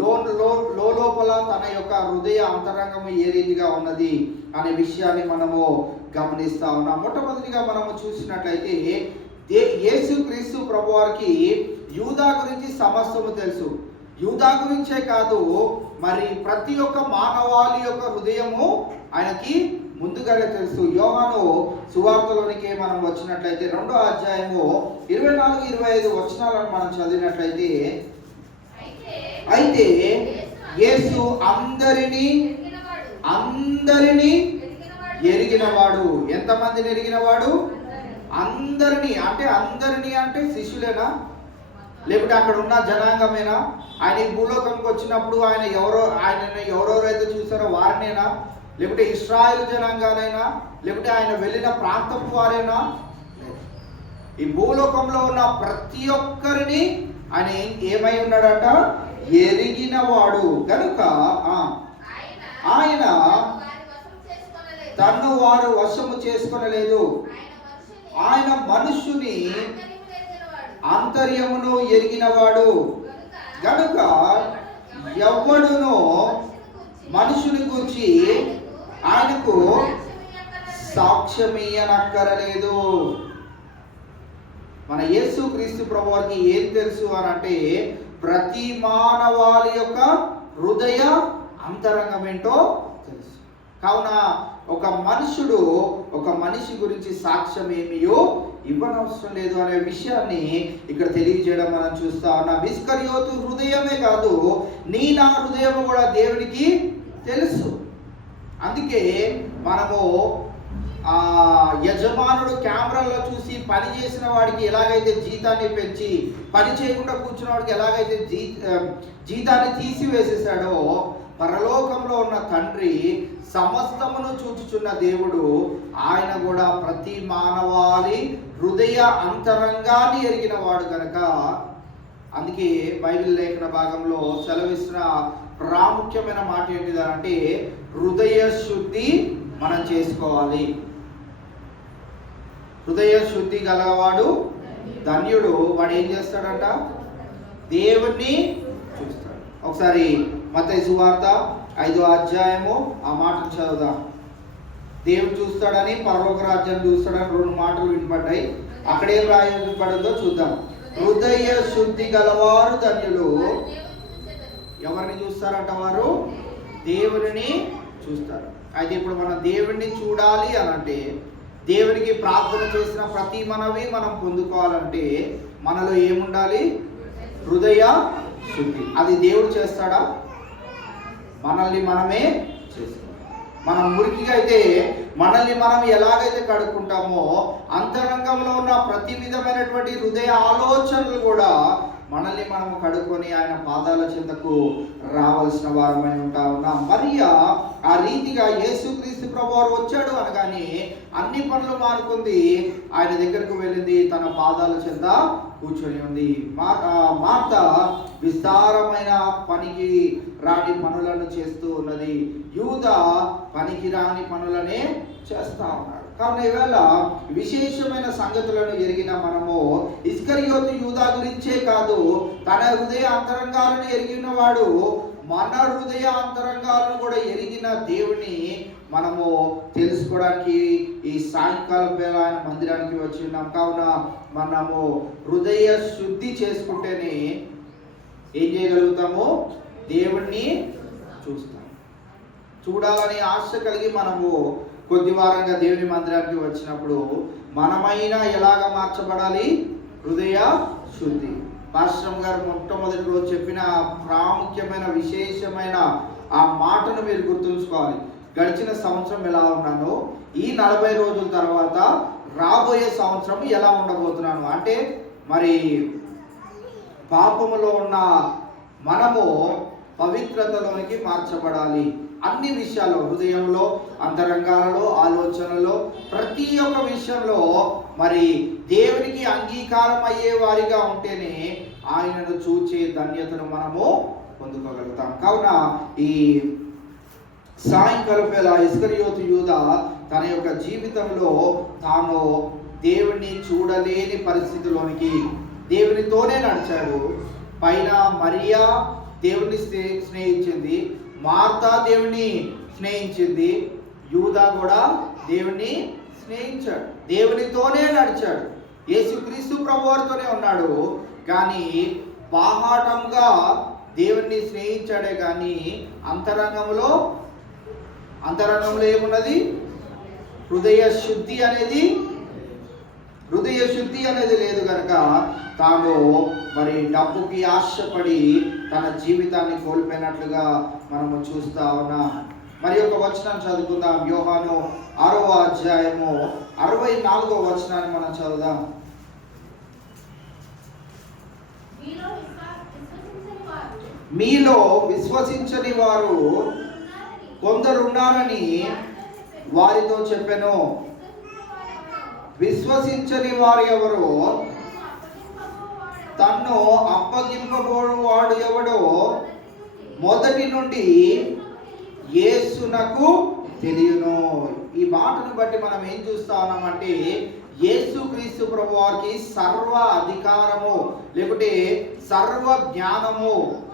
లోపల తన యొక్క హృదయ అంతరంగము ఏ రీతిగా ఉన్నది అనే విషయాన్ని మనము గమనిస్తా ఉన్నాం. మొట్టమొదటిగా మనము చూసినట్లయితే యేసుక్రీస్తు ప్రభువారికి యూదా గురించి సమస్తము తెలుసు. యూదా గురించే కాదు, మరి ప్రతి ఒక్క మానవాళి యొక్క హృదయము ఆయనకి ముందుగానే తెలుసు. యోహాను సువార్తలోనికి మనం వచ్చినట్లయితే 2వ అధ్యాయము 24-25 వచనాలను మనం చదివినట్లయితే, అయితే యేసు అందరినీ ఎరిగినవాడు. ఎంతమందిని ఎరిగినవాడు? అందరినీ. అందరినీ అంటే శిష్యులేనా, లేకపోతే అక్కడ ఉన్న జనాంగమేనా? ఆయన ఈ భూలోకంకి వచ్చినప్పుడు ఆయన ఎవరెవరైతే చూసారో వారినేనా, లేకపోతే ఇశ్రాయేలు జనాంగానైనా, లేకపోతే ఆయన వెళ్ళిన ప్రాంతపు వారేనా? ఈ భూలోకంలో ఉన్న ప్రతి ఒక్కరిని ఆయన ఏమై ఉన్నాడట? ఎరిగినవాడు. కనుక ఆయన తన్ను వారు వశము చేసుకొనలేదు. ఆయన మనుష్యుని అంతర్యమును ఎరిగినవాడు. గనుక ఎవడును మనుషుని గురించి ఆయనకు సాక్ష్యమియ్యనక్కరలేదు. మన యేసుక్రీస్తు ప్రభువారికి ఏం తెలుసు అని అంటే, ప్రతి మానవాళి యొక్క హృదయ అంతరంగం ఏంటో తెలుసు. కావున ఒక మనుషుడు ఒక మనిషి గురించి సాక్ష్యం ఏమియో ఇవ్వనవసరం లేదు అనే విషయాన్ని ఇక్కడ తెలియజేయడం మనం చూస్తా ఉన్నాం. ఇస్కరియోతు హృదయమే కాదు, నా హృదయం కూడా దేవునికి తెలుసు. అందుకే మనము యజమానుడు కెమెరాలో చూసి పని చేసిన వాడికి ఎలాగైతే జీతాన్ని పెంచి, పని చేయకుండా కూర్చున్న వాడికి ఎలాగైతే జీతాన్ని తీసివేసేసాడో, పరలోకంలో ఉన్న తండ్రి సమస్తమును చూచుచున్న దేవుడు ఆయన కూడా ప్రతి మానవాళి హృదయ అంతరంగాన్ని ఎరిగిన వాడు కనుక, అందుకే బైబిల్ లేఖన భాగంలో సెలవిస్తున్న ప్రాముఖ్యమైన మాట ఏంటిదంటే, హృదయ శుద్ధి మనం చేసుకోవాలి. హృదయ శుద్ధి గలవాడు ధన్యుడు. వాడు ఏం చేస్తాడంట? దేవుణ్ణి చూస్తాడు. ఒకసారి మత్తయి సువార్త 5వ అధ్యాయము ఆ మాటను చదువుదాం. దేవుడు చూస్తాడని, పరలోక రాజ్యాన్ని చూస్తాడని 2 మాటలు వినపడ్డాయి. అక్కడేం రాయబడిందో చూద్దాం. హృదయ శుద్ధి గలవారు ధన్యులు. ఎవరిని చూస్తారంట? వారు దేవుని చూస్తారు. అయితే ఇప్పుడు మనం దేవుణ్ణి చూడాలి అని అంటే, దేవునికి ప్రార్థన చేసిన ప్రతి మనవి మనం పొందుకోవాలంటే మనలో ఏముండాలి? హృదయ శుద్ధి. అది దేవుడు చేస్తాడా? మనల్ని మనమే చేస్తాం. మనం మురికిగా అయితే మనల్ని మనం ఎలాగైతే కడుక్కుంటామో, అంతరంగంలో ఉన్న ప్రతి విధమైనటువంటి హృదయ ఆలోచనలు కూడా మనల్ని మనము కడుక్కొని ఆయన పాదాల చెంతకు రావాల్సిన వారమై ఉంటా ఉన్నాం. మరియా ఆ రీతిగా యేసుక్రీస్తు ప్రభువారు వచ్చాడు అనగానే అన్ని పనులు మానుకుంది, ఆయన దగ్గరకు వెళ్ళింది, తన పాదాల చెంత కూర్చొని ఉంది. మార్త విస్తారమైన పనికి రాని పనులను చేస్తూ ఉన్నది. యూదా పనికి రాని పనులనే చేస్తా ఉన్నాడు. కావున ఈవేళ విశేషమైన సంగతులను ఎరిగిన మనము ఇస్కరియోతు యూదా గురించే కాదు, తన హృదయ అంతరంగాలను ఎరిగిన వాడు మన హృదయ అంతరంగాలను కూడా ఎరిగిన దేవుని మనము తెలుసుకోవడానికి ఈ సాయంకాలం వేళ ఆయన మందిరానికి వచ్చి ఉన్నాం. కావున మనము హృదయ శుద్ధి చేసుకుంటేనే ఏం చేయగలుగుతాము? దేవుణ్ణి చూస్తాం. చూడాలని ఆశ కలిగి మనము కొద్ది వారంగా దేవుని మందిరానికి వచ్చినప్పుడు మనమైనా ఎలాగ మార్చబడాలి? హృదయ శుద్ధి. పాస్టర్ గారు మొట్టమొదటి రోజు చెప్పిన ప్రాముఖ్యమైన విశేషమైన ఆ మాటను మీరు గుర్తుంచుకోవాలి. గడిచిన సంవత్సరం ఎలా ఉన్నానో ఈ 40 రోజుల తర్వాత రాబోయే సంవత్సరం ఎలా ఉండబోతున్నాను అంటే, మరి పాపములో ఉన్న మనము పవిత్రతలోనికి మార్చబడాలి. అన్ని విషయాల్లో, హృదయంలో, అంతరంగాలలో, ఆలోచనలో, ప్రతి ఒక్క విషయంలో మరి దేవునికి అంగీకారం అయ్యే వారిగా ఉంటేనే ఆయనను చూచే ధన్యతను మనము పొందుకోగలుగుతాం. కావున ఈ సాయంకాలం వేళ ఇస్కరియోతు యూదా తన యొక్క జీవితంలో తాను దేవుణ్ణి చూడలేని పరిస్థితిలోనికి, దేవునితోనే నడిచాడు. పైన మరియా దేవుణ్ణి స్నేహించింది, మార్తా దేవుణ్ణి స్నేహించింది, యూదా కూడా దేవుణ్ణి స్నేహించాడు, దేవునితోనే నడిచాడు, యేసుక్రీస్తు ప్రభువారితోనే ఉన్నాడు. కానీ బాహాటంగా దేవుణ్ణి స్నేహించాడే కానీ అంతరంగంలో ఏమున్నది? హృదయ శుద్ధి అనేది లేదు కనుక తాను మరి డబ్బుకి ఆశపడి తన జీవితాన్ని కోల్పోయినట్లుగా మనము చూస్తా ఉన్నాం. మరి ఒక వచనం చదువుకుందాం. యోహాను 6వ అధ్యాయము 64వ వచనాన్ని మనం చదువుదాం. మీలో విశ్వసించని వారు కొందరున్నారని వారితో చెప్పెను. విశ్వసించని వారు ఎవరు? తన్ను అప్పగింపబోవాడు ఎవడో మొదటి నుండి యేసునకు తెలియను. ఈ మాటను బట్టి మనం ఏం చూస్తా ఉన్నామంటే, యేసుక్రీస్తు ప్రభువారికి సర్వ అధికారము లేకుంటే సర్వ జ్ఞానము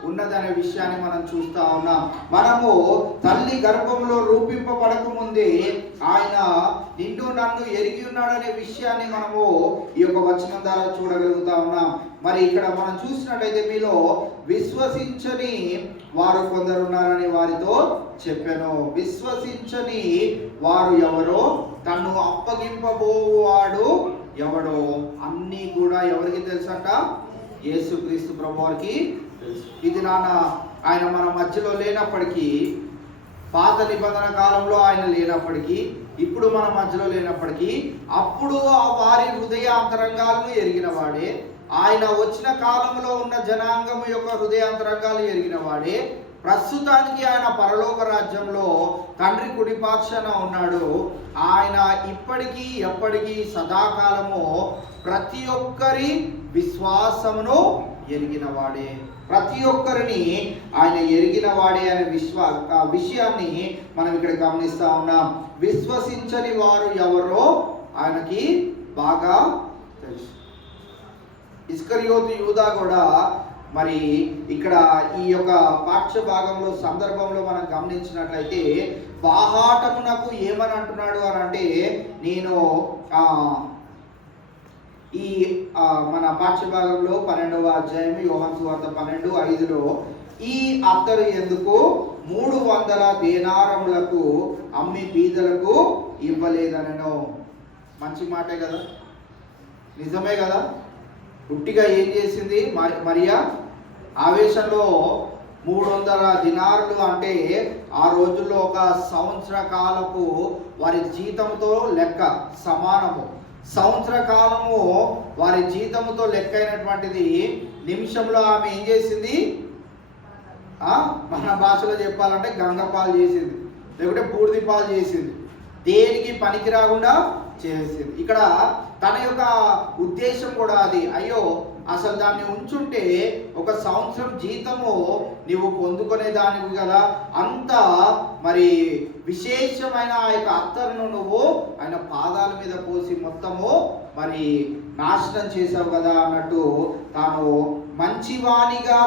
ఉన్నదనే విషయాన్ని మనం చూస్తా ఉన్నాం. మనము తల్లి గర్భంలో రూపింపబడక ముందే ఆయన నిన్ను నన్ను ఎరిగి ఉన్నాడనే విషయాన్ని మనము ఈ యొక్క వచనం ద్వారా చూడగలుగుతా ఉన్నాం. మరి ఇక్కడ మనం చూసినట్లయితే మీలో విశ్వసించని వారు కొందరు ఉన్నారని వారితో చెప్పాను. విశ్వసించని వారు ఎవరో, తను అప్పగింపబోవాడు ఎవడో అన్నీ కూడా ఎవరికి తెలుసంట? యేసుక్రీస్తు ప్రభువారికి తెలుసు. ఇది ఆయన మన మధ్యలో లేనప్పటికీ, పాత నిబంధన కాలంలో ఆయన లేనప్పటికీ, ఇప్పుడు మన మధ్యలో లేనప్పటికీ, అప్పుడు వారి హృదయ అంతరంగాలను ఎరిగిన వాడే, ఆయన వచ్చిన కాలంలో ఉన్న జనాంగం యొక్క హృదయాంతరంగాలు ఎరిగిన వాడే, ప్రస్తుతానికి ఆయన పరలోక రాజ్యంలో తండ్రి కుడిపాక్షాన ఉన్నాడు. ఆయన ఇప్పటికీ ఎప్పటికీ సదాకాలము ప్రతి ఒక్కరి విశ్వాసమును ఎరిగిన వాడే, ప్రతి ఒక్కరిని ఆయన ఎరిగిన వాడే అనే విషయాన్ని మనం ఇక్కడ గమనిస్తా ఉన్నాం. విశ్వసించని వారు ఎవరో ఆయనకి బాగా తెలుసు. ఇస్కరియోతు యూదా కూడా మరి ఇక్కడ ఈ యొక్క పాఠ్య భాగంలో సందర్భంలో మనం గమనించినట్లయితే బాహాటమునకు ఏమని అంటున్నాడు అని అంటే, నేను ఈ మన పాఠ్య భాగంలో 12వ అధ్యాయం యోహాను సువార్త 12:5లో ఈ అత్తరు ఎందుకు 300 దేనారములకు అమ్మి బీదలకు ఇవ్వలేదనను. మంచి మాటే కదా, నిజమే కదా. పుట్టిగా ఏం చేసింది మరియా? ఆవేశంలో 300 దినార్లు అంటే ఆ రోజుల్లో ఒక సంవత్సర కాలపు వారి జీతంతో లెక్క సమానము. సంవత్సర కాలము వారి జీతంతో లెక్క అయినటువంటిది నిమిషంలో ఆమె ఏం చేసింది? మన భాషలో చెప్పాలంటే గంగపాలు చేసింది, లేకుంటే బూడిది పాలు చేసింది, దేనికి పనికి రాకుండా చేసింది. ఇక్కడ తన యొక్క ఉద్దేశం కూడా అది. అయ్యో అసలు దాన్ని ఉంచుంటే 1 సంవత్సరం జీతము నీవు పొందుకునే దానివి కదా. అంత మరి విశేషమైన ఆ యొక్క అత్తరును నువ్వు ఆయన పాదాల మీద పోసి మొత్తము మరి నాశనం చేసావు కదా అన్నట్టు తాను మంచివానిగా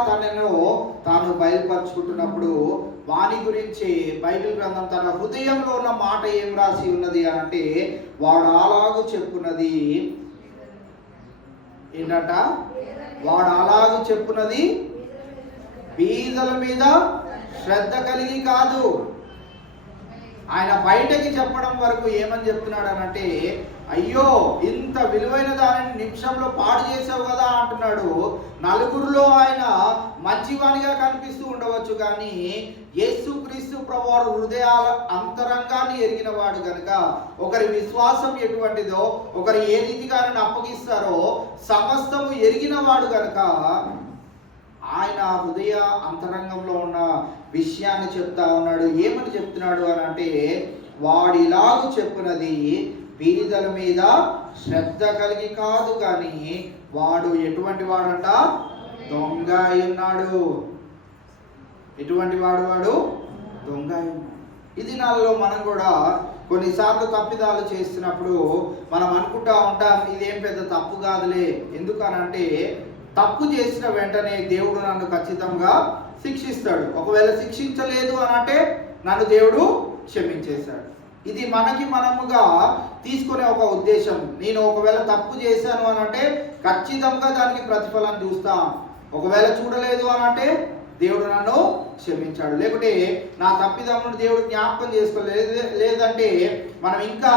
తాను బయలుపరుచుకుంటున్నప్పుడు వాని గురించి బైబిల్ గ్రంథం తన హృదయంలో ఉన్న మాట ఏం రాసి ఉన్నది అని అంటే, వాడు అలాగూ చెప్పున్నది ఏంటంట, వాడు అలాగూ చెప్పున్నది బీదల మీద శ్రద్ధ కలిగి కాదు. ఆయన బయటకి చెప్పడం వరకు ఏమని చెప్తున్నాడు అనంటే, అయ్యో ఇంత విలువైన దానిని నిమిషంలో పాడు చేసావు కదా అంటున్నాడు. నలుగురిలో ఆయన మంచివానిగా కనిపిస్తూ ఉండవచ్చు, కానీ యేసుక్రీస్తు ప్రభువారు హృదయాల అంతరంగాన్ని ఎరిగిన వాడు కనుక, ఒకరి విశ్వాసం ఎటువంటిదో, ఒకరు ఏ రీతిగా ఆయన అప్పగిస్తారో సమస్తము ఎరిగిన వాడు కనుక ఆయన హృదయ అంతరంగంలో ఉన్న విషయాన్ని చెప్తా ఉన్నాడు. ఏమని చెప్తున్నాడు అని అంటే, వాడిలాగు చెప్పునది బీదల మీద శ్రద్ధ కలిగి కాదు, కానీ వాడు ఎటువంటి వాడంట, దొంగ ఉన్నాడు. ఎటువంటి వాడు దొంగ. ఇది నాలో మనం కూడా కొన్నిసార్లు తప్పిదాలు చేస్తున్నప్పుడు మనం అనుకుంటా ఉంటాం, ఇదేం పెద్ద తప్పు కాదులే. ఎందుకనంటే తప్పు చేసిన వెంటనే దేవుడు నన్ను ఖచ్చితంగా శిక్షిస్తాడు. ఒకవేళ శిక్షించలేదు అనంటే నన్ను దేవుడు క్షమించేశాడు. ఇది మనముగా తీసుకునే ఒక ఉద్దేశం. నేను ఒకవేళ తప్పు చేశాను అనంటే ఖచ్చితంగా దానికి ప్రతిఫలం చూస్తా. ఒకవేళ చూడలేదు అనంటే దేవుడు నన్ను క్షమించాడు, లేకుంటే నా తప్పిదమ్మును దేవుడు జ్ఞాపకం చేసుకోలేదు. లేదంటే మనం ఇంకా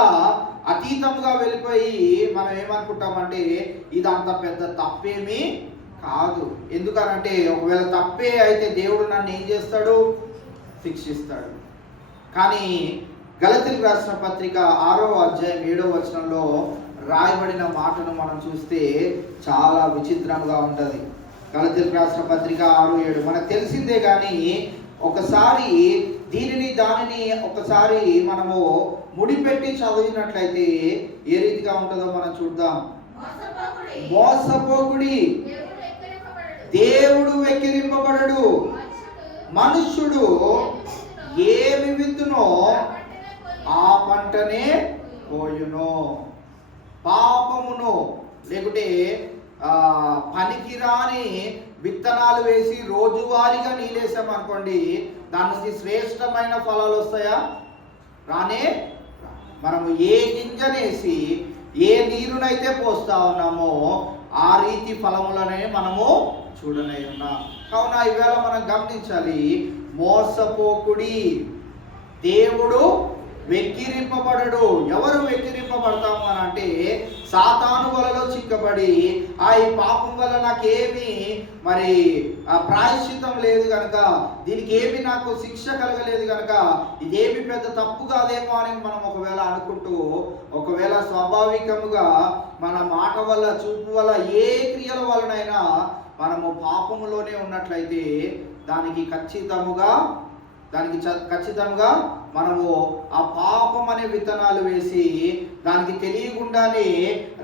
అతీతంగా వెళ్ళిపోయి మనం ఏమనుకుంటామంటే ఇది అంత పెద్ద తప్పేమీ కాదు. ఎందుకనంటే ఒకవేళ తప్పే అయితే దేవుడు నన్ను ఏం చేస్తాడు, శిక్షిస్తాడు. కానీ గలతీయులకు రాసిన పత్రిక 6వ అధ్యాయం 7వ వచనంలో రాయబడిన మాటను మనం చూస్తే చాలా విచిత్రంగా ఉంటుంది. గలతీయులకు రాసిన పత్రిక 6:7 మనకు తెలిసిందే, కానీ ఒకసారి దానిని ఒకసారి మనము ముడిపెట్టి చదివినట్లయితే ఏ రీతిగా ఉంటుందో మనం చూద్దాం. మోసపోకుడి, దేవుడు వెక్కిరింపబడడు. మనుష్యుడు ఏమి విత్తునో ఆ పంటనే పోయును. పాపమును లేకుంటే పనికిరాని విత్తనాలు వేసి రోజువారీగా నీళ్ళేసాం అనుకోండి, దాని నుంచి శ్రేష్టమైన ఫలాలు వస్తాయా? రానే. మనము ఏ గింజనేసి ఏ నీరునైతే పోస్తా ఉన్నామో ఆ రీతి ఫలములనే మనము చూడనే ఉన్నాం. కావున ఈవేళ మనం గమనించాలి, మోసపోకుడి, దేవుడు వెక్కిరింపబడడు. ఎవరు వెక్కిరింపబడతాము అని అంటే, సాతాను వలలో చిక్కబడి ఈ పాపం వల్ల నాకేమి మరి ప్రాయశ్చితం లేదు కనుక, దీనికి ఏమి నాకు శిక్ష కలగలేదు కనుక ఇదేమి పెద్ద తప్పు కాదేమో అని మనం ఒకవేళ అనుకుంటూ, ఒకవేళ స్వాభావికముగా మన మాట వల్ల, చూపు వల్ల, ఏ క్రియల వలనైనా మనము పాపములోనే ఉన్నట్లయితే దానికి ఖచ్చితంగా మనము ఆ పాపం అనే విత్తనాలు వేసి దానికి తెలియకుండానే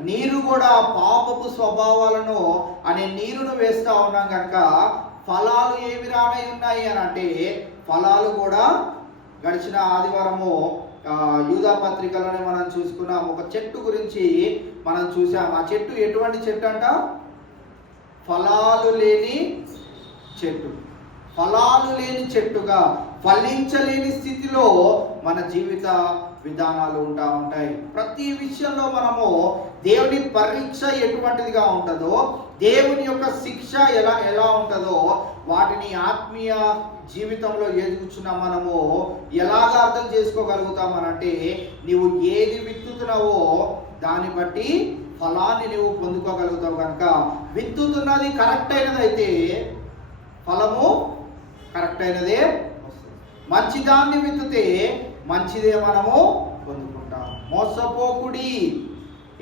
నీరు కూడా పాపపు స్వభావాలను అనే నీరును వేస్తూ ఉన్నాం కనుక ఫలాలు ఏమి రానై ఉన్నాయి అని అంటే, ఫలాలు కూడా గడిచిన ఆదివారము యూదా పత్రికలోనే మనం చూసుకున్నాం. ఒక చెట్టు గురించి మనం చూసాం. ఆ చెట్టు ఎటువంటి చెట్టు అంట? ఫలాలు లేని చెట్టు. ఫలాలు లేని చెట్టుగా, ఫలించలేని స్థితిలో మన జీవిత విధానాలు ఉంటాయి. ప్రతి విషయంలో మనము దేవుని పరీక్ష ఎటువంటిదిగా ఉంటుందో, దేవుని యొక్క శిక్ష ఎలా ఉంటుందో, వాటిని ఆత్మీయ జీవితంలో ఎదుగుచున్న మనము ఎలాగ అర్థం చేసుకోగలుగుతామనంటే, నీవు ఏది విత్తుతున్నావో దాన్ని బట్టి ఫలాన్ని నువ్వు పొందుకోగలుగుతావు. కనుక విత్తుతున్నది కరెక్ట్ అయినదైతే ఫలము కరెక్ట్ అయినదే వస్తుంది. మంచిదాన్ని విత్తుతే మంచిదే మనము పొందుకుంటాం. మోసపోకుడి.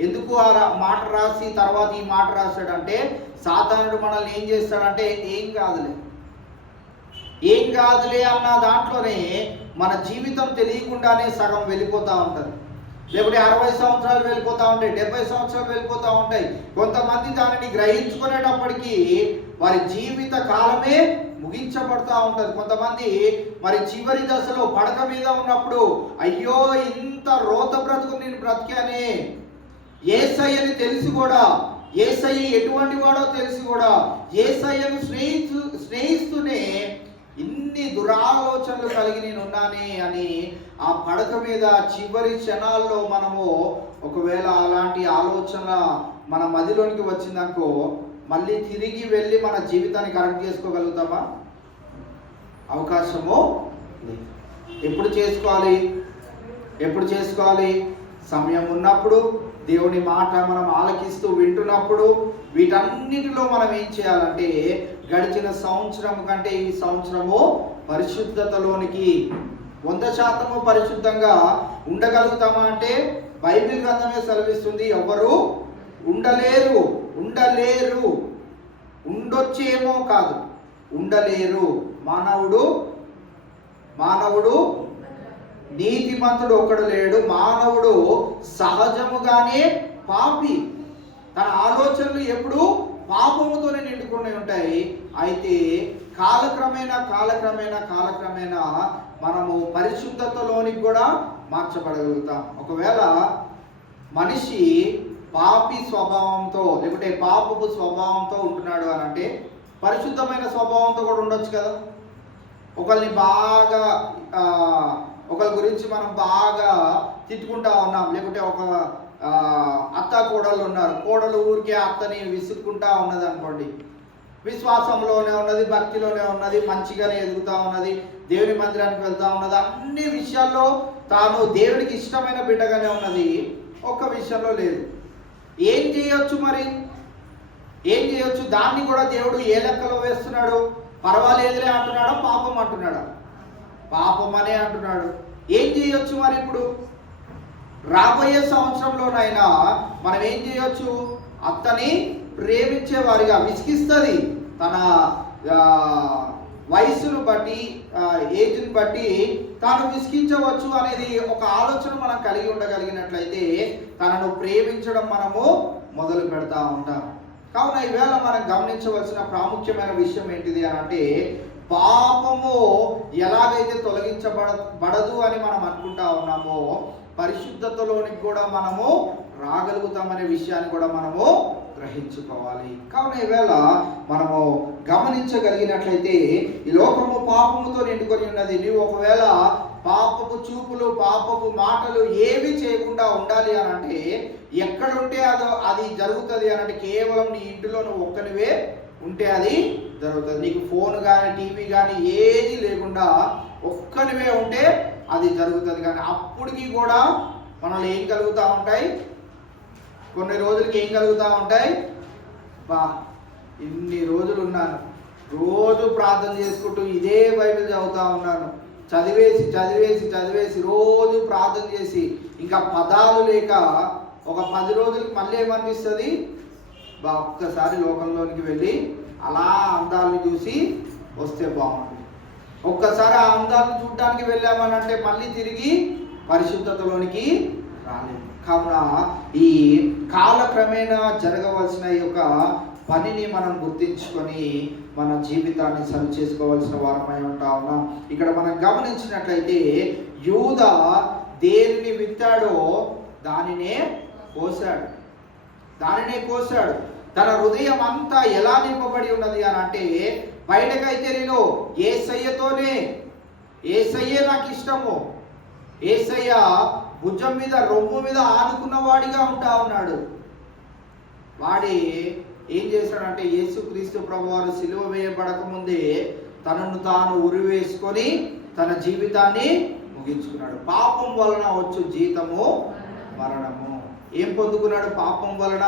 ఎందుకు ఆ మాట రాసి తర్వాత ఈ మాట రాశాడంటే, సాతానుడు మనల్ని ఏం చేస్తాడంటే, ఏం కాదులే అన్న దాంట్లోనే మన జీవితం తెలియకుండానే సగం వెళ్ళిపోతూ ఉంటుంది. లేకపోతే 60 సంవత్సరాలు వెళ్ళిపోతూ ఉంటాయి, 70 సంవత్సరాలు వెళ్ళిపోతూ ఉంటాయి. కొంతమంది దానిని గ్రహించుకునేటప్పటికీ వారి జీవిత కాలమే ముగించబడతా ఉంటుంది. కొంతమంది మరి చివరి దశలో పడక మీద ఉన్నప్పుడు అయ్యో ఇంత రోత బ్రతుకు నేను బ్రతికానే, యేసయ్యని తెలిసి కూడా, యేసయ్య ఎటువంటి వాడో తెలిసి కూడా, యేసయ్యను స్నేహిస్తూనే ఇన్ని దురాలోచనలు కలిగి నేను ఉన్నానే అని ఆ పడక మీద చివరి క్షణాల్లో మనము ఒకవేళ అలాంటి ఆలోచన మన మదిలోనికి వచ్చిందనుకో, మళ్ళీ తిరిగి వెళ్ళి మన జీవితాన్ని కరెక్ట్ చేసుకోగలుగుతామా? అవకాశము లేదు. ఎప్పుడు చేసుకోవాలి? సమయం ఉన్నప్పుడు, దేవుని మాట మనం ఆలకిస్తూ వింటున్నప్పుడు. వీటన్నిటిలో మనం ఏం చేయాలంటే గడిచిన సంవత్సరం కంటే ఈ సంవత్సరము పరిశుద్ధతలోనికి 100% పరిశుద్ధంగా ఉండగలుగుతామా అంటే బైబిల్ గ్రంథమే సెలవిస్తుంది, ఎవరు ఉండలేరు. ఉండొచ్చేమో కాదు, ఉండలేరు. మానవుడు నీతిమంతుడు ఒకడు లేడు, మానవుడు సహజముగానే పాపి. తన ఆలోచనలు ఎప్పుడు పాపముతోనే నిండుకుని ఉంటాయి. అయితే కాలక్రమేణా మనము పరిశుద్ధతలోనికి కూడా మార్చబడగలుగుతాం. ఒకవేళ మనిషి పాపి స్వభావంతో లేకుంటే పాపపు స్వభావంతో ఉంటున్నాడు అని అంటే పరిశుద్ధమైన స్వభావంతో కూడా ఉండొచ్చు కదా. ఒకరి గురించి మనం బాగా తిట్టుకుంటా ఉన్నాం, లేకుంటే ఒక అత్త కోడలు ఉన్నారు, కోడలు ఊరికే అత్తని విసుక్కుంటా ఉన్నది అనుకోండి, విశ్వాసంలోనే ఉన్నది, భక్తిలోనే ఉన్నది, మంచిగానే ఎదుగుతూ ఉన్నది, దేవుని మందిరానికి వెళ్తూ ఉన్నది, అన్ని విషయాల్లో తాను దేవునికి ఇష్టమైన బిడ్డగానే ఉన్నది, ఒక్క విషయంలో లేదు. ఏం చేయొచ్చు? దాన్ని కూడా దేవుడు ఏ లెక్కలో వేస్తున్నాడు? పర్వాలేదులే అంటున్నాడా, పాపం అంటున్నాడా? పాపం అనే అంటున్నాడు. ఏం చేయొచ్చు మరి? ఇప్పుడు రాబోయే సంవత్సరంలోనైనా మనం ఏం చేయొచ్చు? అత్తని ప్రేమించే వారిగా, విసిగిస్తుంది తన వయసును బట్టి, ఏజ్ని బట్టి తాను విసిగించవచ్చు అనేది ఒక ఆలోచన మనం కలిగి ఉండగలిగినట్లయితే తనను ప్రేమించడం మనము మొదలు పెడతా ఉంటాం. కావున ఈవేళ మనం గమనించవలసిన ప్రాముఖ్యమైన విషయం ఏంటిది అని అంటే, పాపము ఎలాగైతే తొలగించబడదు అని మనం అనుకుంటా ఉన్నామో పరిశుద్ధతలోనికి కూడా మనము రాగలుగుతామనే విషయాన్ని కూడా మనము గ్రహించుకోవాలి. కావున ఈవేళ మనము గమనించగలిగినట్లయితే ఈ లోకము పాపముతో నిండుకొని ఉన్నది. నీవు ఒకవేళ పాపపు చూపులు, పాపపు మాటలు ఏవి చేయకుండా ఉండాలి అని అంటే ఎక్కడుంటే అది జరుగుతుంది అని అంటే కేవలం నీ ఇంటిలో నువ్వు ఒక్కనివే ఉంటే అది జరుగుతుంది. నీకు ఫోన్ కానీ టీవీ కానీ ఏది లేకుండా ఒక్కనివే ఉంటే అది జరుగుతుంది. కానీ అప్పటికి కూడా మనల్ని ఏం కలుగుతూ ఉంటాయి? కొన్ని రోజులకి ఏం కలుగుతూ ఉంటాయి? ఇన్ని రోజులు ఉన్నాను, రోజు ప్రార్థన చేసుకుంటూ ఇదే బైబిల్ చదువుతూ ఉన్నాను, చదివేసి రోజు ప్రార్థన చేసి ఇంకా పదాలు లేక ఒక 10 రోజులకి మళ్ళీ ఏమనిపిస్తుంది? ఒక్కసారి లోకంలోనికి వెళ్ళి అలా అందాలను చూసి వస్తే బాగుంటుంది. ఒక్కసారి ఆ అందాలను చూడటానికి వెళ్ళామనంటే మళ్ళీ తిరిగి పరిశుద్ధతలోనికి రాలేదు. కావున ఈ కాలక్రమేణా జరగవలసిన ఈ యొక్క పనిని మనం గుర్తించుకొని మన జీవితాన్ని సరి చేసుకోవాల్సిన వారమై ఉంటా ఉన్నాం. ఇక్కడ మనం గమనించినట్లయితే యూదా దేనిని విత్తాడో దానినే కోసాడు. తన హృదయం అంతా ఎలా నింపబడి ఉన్నది అని అంటే బయటకైతే నేను యేసయ్యే నాకు ఇష్టము, యేసయ్య భుజం మీద రొమ్ము మీద ఆనుకున్న వాడిగా ఉంటా ఉన్నాడు. వాడి ఏం చేశాడంటే యేసుక్రీస్తు ప్రభువారు సిలువ వేయబడక ముందే తనను తాను ఉరివేసుకొని తన జీవితాన్ని ముగించుకున్నాడు. పాపం వలన వచ్చు జీతము మరణము. ఏం పొందుకున్నాడు? పాపం వలన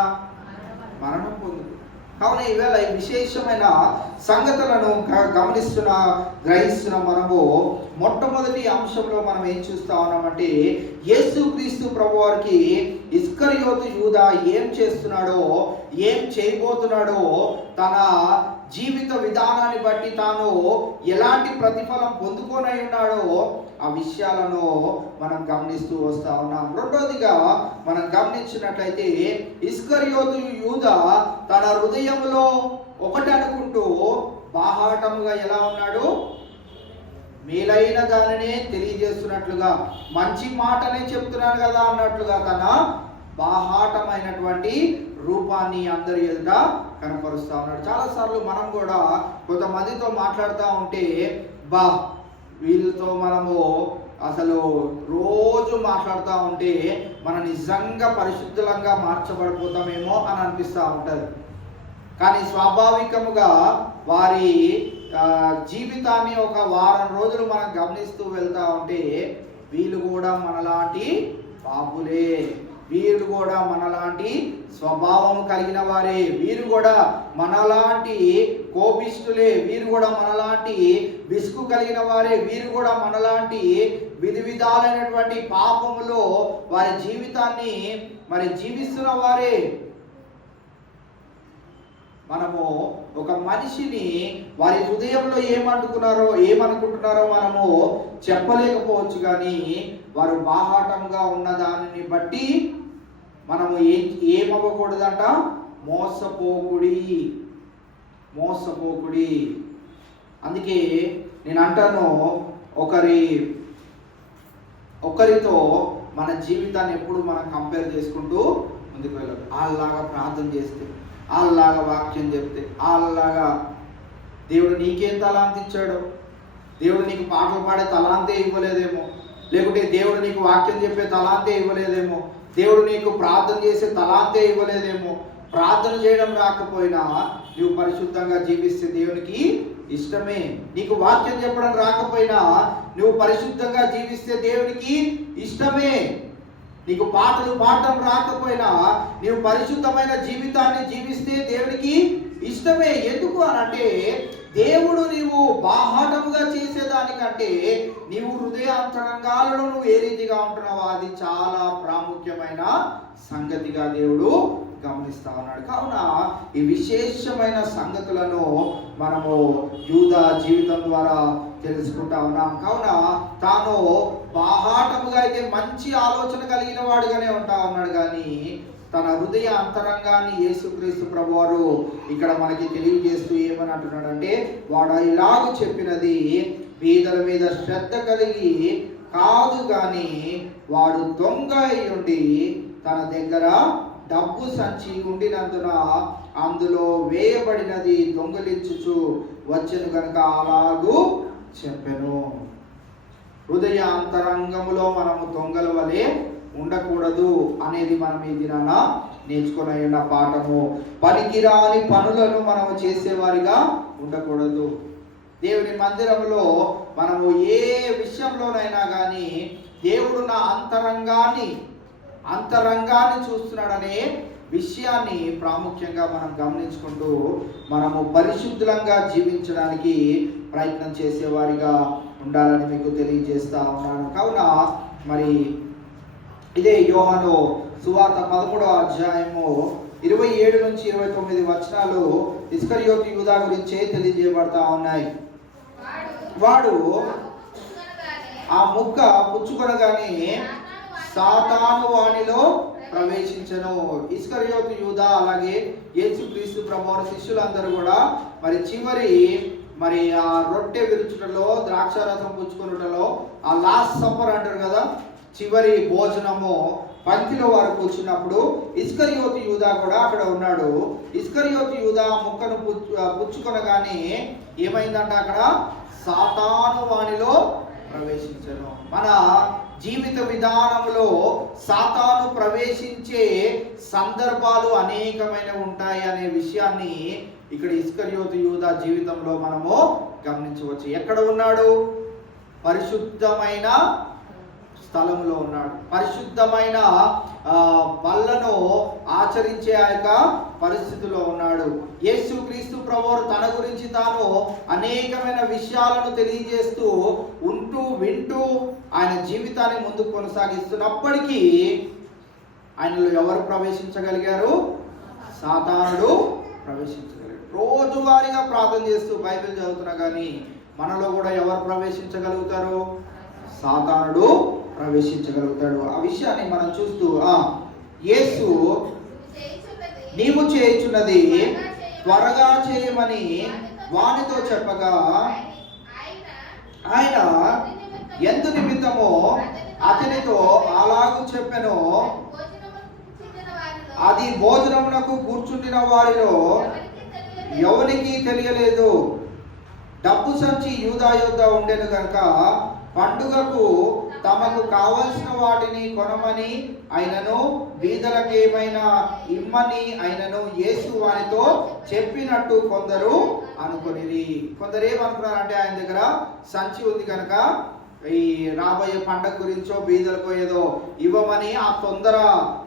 మరణం పొందుకున్నాడు. కావున ఈవేళ ఈ విశేషమైన సంగతులను గ్రహిస్తున్న మనము మొట్టమొదటి అంశంలో మనం ఏం చూస్తా ఉన్నామంటే యేసుక్రీస్తు ప్రభువారికి ఇస్కరియోతు యూదా ఏం చేస్తున్నాడో, ఏం చేయబోతున్నాడో, తన జీవిత విధానాన్ని బట్టి తాను ఎలాంటి ప్రతిఫలం పొందుకొనై ఉన్నాడో ఆ విషయాలను మనం గమనిస్తూ వస్తా ఉన్నాం. రెండోదిగా మనం గమనించినట్లయితే ఇస్కరియోతు యూదా తన హృదయంలో ఒకటి అనుకుంటూ బాహాటముగా ఎలా ఉన్నాడు? మేలైన దానినే తెలియజేస్తున్నట్లుగా, మంచి మాటనే చెప్తున్నాను కదా అన్నట్లుగా తన బాహాటమైనటువంటి రూపాన్ని అందరి ఎదుట కనపరుస్తా ఉన్నాడు. చాలాసార్లు మనం కూడా కొంతమందితో మాట్లాడుతూ ఉంటే వీళ్ళతో మనము అసలు రోజు మాట్లాడుతూ ఉంటే మనం నిజంగా పరిశుద్ధంగా మార్చబడిపోతామేమో అని అనిపిస్తూ ఉంటుంది. కానీ స్వాభావికముగా వారి జీవితాన్ని ఒక వారం రోజులు మనం గమనిస్తూ వెళ్తా ఉంటే వీళ్ళు కూడా మనలాంటి పాపులే, వీరు కూడా మనలాంటి స్వభావం కలిగిన వారే, వీరు కూడా మనలాంటి కోపిష్ఠులే, వీరు కూడా మనలాంటి విసుగు కలిగిన వారే, వీరు కూడా మనలాంటి విధాలైనటువంటి పాపములో వారి జీవితాన్ని జీవిస్తున్న వారే. మనము ఒక మనిషిని వారి హృదయంలో ఏమనుకుంటున్నారో మనము చెప్పలేకపోవచ్చు, కానీ వారు బాహాటంగా ఉన్న దానిని బట్టి మనము ఏమవ్వకూడదంట? మోసపోకుడి. అందుకే నేను అంటాను, ఒకరితో మన జీవితాన్ని ఎప్పుడు మనం కంపేర్ చేసుకుంటూ ముందుకు వెళ్ళదు. వాళ్ళలాగా ప్రార్థన చేస్తే, వాళ్ళలాగా వాక్యం చెప్తే, వాళ్ళలాగా దేవుడు నీకేం తలాంతి ఇచ్చాడు? దేవుడు నీకు పాటలు పాడే తలాంతే ఇవ్వలేదేమో, లేకుంటే దేవుడు నీకు వాక్యం చెప్పే తలాంతే ఇవ్వలేదేమో, దేవుడు నీకు ప్రార్థన చేసే తలాంతే ఇవ్వలేదేమో. ప్రార్థన చేయడం రాకపోయినా నువ్వు పరిశుద్ధంగా జీవిస్తే దేవునికి ఇష్టమే. నీకు వాక్యం చెప్పడం రాకపోయినా నువ్వు పరిశుద్ధంగా జీవిస్తే దేవునికి ఇష్టమే. నీకు పాటలు పాడటం రాకపోయినా నీవు పరిశుద్ధమైన జీవితాన్ని జీవిస్తే దేవునికి ఇష్టమే. ఎందుకు అనంటే దేవుడు నీవు బాహాటముగా చేసేదానికంటే నీవు హృదయాంతరంగాలలో నువ్వు ఏ రీతిగా ఉంటున్నావో అది చాలా ప్రాముఖ్యమైన సంగతిగా దేవుడు గమనిస్తా ఉన్నాడు. కావున ఈ విశేషమైన సంగతులను మనము యూదా జీవితం ద్వారా తెలుసుకుంటా ఉన్నాం. కావున తాను బాహాటముగా అయితే మంచి ఆలోచన కలిగిన వాడుగానే ఉంటా ఉన్నాడు, కానీ తన హృదయ అంతరంగాన్ని యేసుక్రీస్తు ప్రభువారు ఇక్కడ మనకి తెలియజేస్తూ ఏమని అంటున్నాడంటే, వాడు ఇలాగ చెప్పినది పేదల మీద శ్రద్ధ కలిగి కాదు, కానీ వాడు దొంగ అయి ఉండి తన దగ్గర డబ్బు సంచి ఉండినందున అందులో వేయబడినది దొంగలించుచు వచ్చెను కనుక అలాగూ చెప్పెను. హృదయ అంతరంగములో మనము దొంగల వలె ఉండకూడదు అనేది మనం ఈ దినాన నేర్చుకుని ఉన్న పాఠము. పనికిరాని పనులను మనము చేసేవారిగా ఉండకూడదు. దేవుని మందిరంలో మనము ఏ విషయంలోనైనా కానీ దేవుడు నా అంతరంగాన్ని చూస్తున్నాడనే విషయాన్ని ప్రాముఖ్యంగా మనం గమనించుకుంటూ మనము పరిశుద్ధంగా జీవించడానికి ప్రయత్నం చేసేవారిగా ఉండాలని మీకు తెలియజేస్తా ఉన్నాను. కావున మరి ఇదే యోహాను సువార్త 13వ అధ్యాయము 27 నుంచి 29 వచనాలు ఇస్కరియోతు యూదా గురించే తెలియజేయబడతా ఉన్నాయి. వాడు ఆ ముక్క పుచ్చుకొనగానే సాతాను వానిలో ప్రవేశించను. ఇస్కరియోతు యూదా అలాగే యేసుక్రీస్తు ప్రభువారి శిష్యులందరూ కూడా మరి ఆ రొట్టె విరుచుటలో, ద్రాక్షారసం పుచ్చుకొనుటలో, ఆ లాస్ట్ సప్పర్ అంటారు కదా, చివరి భోజనము పంక్తిలో వారు కూర్చున్నప్పుడు ఇస్కరియోతు యూదా కూడా అక్కడ ఉన్నాడు. ఇస్కరియోతు యూదా ముక్కను పుచ్చుకొనగానే ఏమైందంట? అక్కడ సాతాను వానిలో ప్రవేశించను. మన జీవిత విధానంలో సాతాను ప్రవేశించే సందర్భాలు అనేకమైన ఉంటాయి అనే విషయాన్ని ఇక్కడ ఇస్కరియోతు యూదా జీవితంలో మనము గమనించవచ్చు. ఎక్కడ ఉన్నాడు? పరిశుద్ధమైన స్థలంలో ఉన్నాడు. పరిశుద్ధమైన బల్లను ఆచరించే ఆ యొక్క పరిస్థితిలో ఉన్నాడు. యేసుక్రీస్తు ప్రభువు తన గురించి తాను అనేకమైన విషయాలను తెలియజేస్తూ వింటూ ఆయన జీవితాన్ని ముందుకు కొనసాగిస్తున్నప్పటికీ ఆయనలో ఎవరు ప్రవేశించగలిగారు? సాతానుడు ప్రవేశించగలిగాడు. రోజువారీగా ప్రార్థన చేస్తూ బైబిల్ చదువుతున్నా కానీ మనలో కూడా ఎవరు ప్రవేశించగలుగుతారు? సాతానుడు ప్రవేశించగలుగుతాడు. ఆ విషయాన్ని మనం చూస్తూ యేసు నీవు చేయుచున్నది త్వరగా చేయమని వానితో చెప్పగా ఆయన ఎందు నిమిత్తమో అతనితో అలాగూ చెప్పెను. అది భోజనమునకు కూర్చుండిన వారిలో ఎవరికి తెలియలేదు. డబ్బు సంచి యూదా యొద్ద ఉండెను గనుక పండుగకు తమకు కావలసిన వాటిని కొనమని అయినను బీదలకేమైనా ఇమ్మని అయినను యేసు వారితో చెప్పినట్టు కొందరు అనుకొనిరి. కొందరు ఏమనుకున్నారంటే ఆయన దగ్గర సంచి ఉంది కనుక ఈ రాబోయే పండగ గురించో బీదలకో ఏదో ఇవ్వమని ఆ తొందర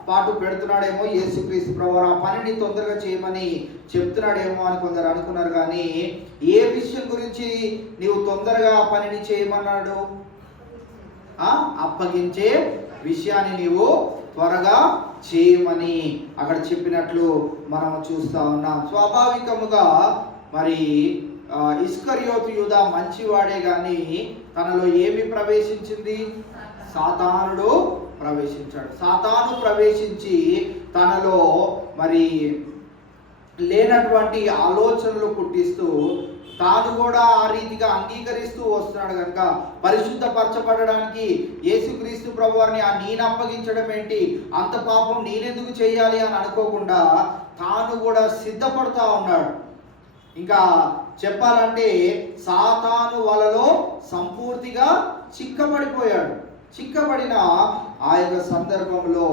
పాటు పెడుతున్నాడేమో యేసుక్రీస్తు ప్రభువు, ఆ పనిని తొందరగా చేయమని చెప్తున్నాడేమో అని కొందరు అనుకున్నారు. కానీ ఏ విషయం గురించి నీవు తొందరగా ఆ పనిని చేయమన్నాడు? అప్పగించే విషయాన్ని నీవు త్వరగా చేయమని అక్కడ చెప్పినట్లు మనము చూస్తా ఉన్నాం. స్వాభావికముగా మరి ఇస్కరియోతు యూదా మంచివాడే గాని తనలో ఏమి ప్రవేశించింది? సాతానుడు ప్రవేశించాడు. సాతాను ప్రవేశించి తనలో మరి లేనటువంటి ఆలోచనలు పుట్టిస్తూ తాను కూడా ఆ రీతిగా అంగీకరిస్తూ వస్తున్నాడు కనుక పరిశుద్ధపరచబడడానికి యేసుక్రీస్తు ప్రభువారిని నేను అప్పగించడం ఏంటి, అంత పాపం నేనెందుకు చేయాలి అని అనుకోకుండా తాను కూడా సిద్ధపడతా ఉన్నాడు. ఇంకా చెప్పాలంటే సాతాను వలలో సంపూర్తిగా చిక్కబడిపోయాడు. చిక్కబడిన ఆ యొక్క సందర్భంలో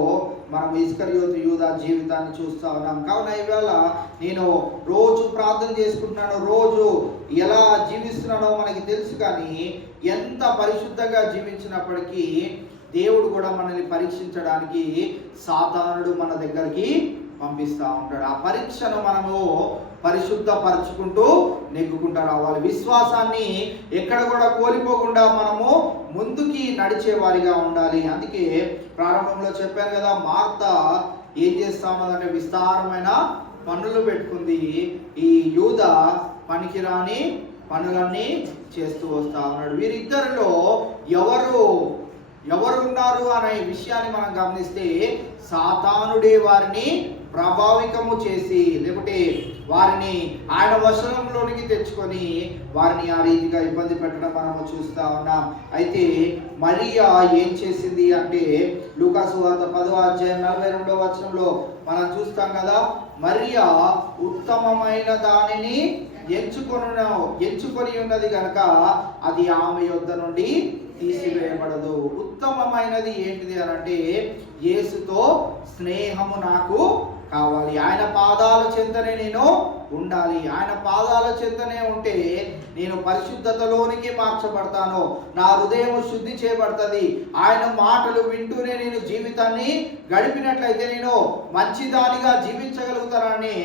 మనం ఇస్కరియోతు యూదా జీవితాన్ని చూస్తా ఉన్నాం. కావున ఈవేళ నేను రోజు ప్రార్థన చేసుకుంటున్నాను, రోజు ఎలా జీవిస్తున్నానో మనకి తెలుసు. కానీ ఎంత పరిశుద్ధంగా జీవించినప్పటికీ దేవుడు కూడా మనల్ని పరీక్షించడానికి సాతానుడు మన దగ్గరికి పంపిస్తూ ఉంటాడు. ఆ పరీక్షను మనము పరిశుద్ధపరచుకుంటూ నెగ్గుకుంటూ రావాలి. విశ్వాసాన్ని ఎక్కడ కూడా కోల్పోకుండా మనము ముందుకి నడిచే వారిగా ఉండాలి. అందుకే ప్రారంభంలో చెప్పాను కదా, మార్త ఏం చేస్తా ఉన్నదంటే విస్తారమైన పనులు పెట్టుకుంది. ఈ యూదా పనికిరాని పనులన్నీ చేస్తూ వస్తా ఉన్నాడు. వీరిద్దరిలో ఎవరు ఉన్నారు అనే విషయాన్ని మనం గమనిస్తే సాతానుడే వారిని ప్రభావితము చేసి లేకపోతే వారిని ఆయన వశంలోనికి తెచ్చుకొని వారిని ఆ రీతిగా ఇబ్బంది పెట్టడం మనము చూస్తా ఉన్నాం. అయితే మరియా ఏం చేసింది అంటే లూకాసు వార్త 10వ అధ్యాయం 42వ వచనంలో మనం చూస్తాం కదా, మరియా ఉత్తమమైన దానిని ఎంచుకొని ఉన్నది కనుక అది ఆమె యొద్ద నుండి తీసివేయబడదు. ఉత్తమమైనది ఏంటిది అని అంటే యేసుతో స్నేహము నాకు కావాలి. ఆయన పాదాల చెంతనే నేను ఉండాలి. ఆయన పాదాల చెంతనే ఉంటే నేను పరిశుద్ధతలోనికి మార్చబడతాను, నా హృదయం శుద్ధి చేయబడుతుంది. ఆయన మాటలు వింటూనే నేను జీవితాన్ని గడిపినట్లయితే నేను మంచిదానిగా జీవించగలుగుతానని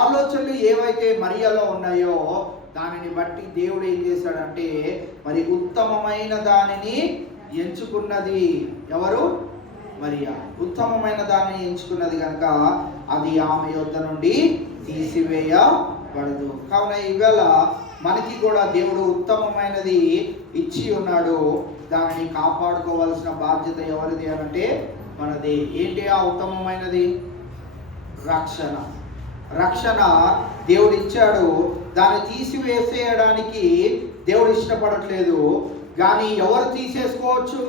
ఆలోచనలు ఏవైతే మరియలో ఉన్నాయో దానిని బట్టి దేవుడు ఏం చేశాడంటే మరి ఉత్తమమైన దానిని ఎంచుకున్నది ఎవరు? మరియా. ఉత్తమమైన దానిని ఎంచుకున్నది కనుక అది ఆమె యొద్ద నుండి తీసివేయబడదు. కావున ఈవేళ మనకి కూడా దేవుడు ఉత్తమమైనది ఇచ్చి ఉన్నాడు. దానిని కాపాడుకోవాల్సిన బాధ్యత ఎవరిది అనంటే మనది. ఏంటి ఆ ఉత్తమమైనది? రక్షణ. రక్షణ దేవుడు ఇచ్చాడు. దాన్ని తీసివేసేయడానికి దేవుడు ఇష్టపడట్లేదు. కానీ ఎవరు తీసేసుకోవచ్చు?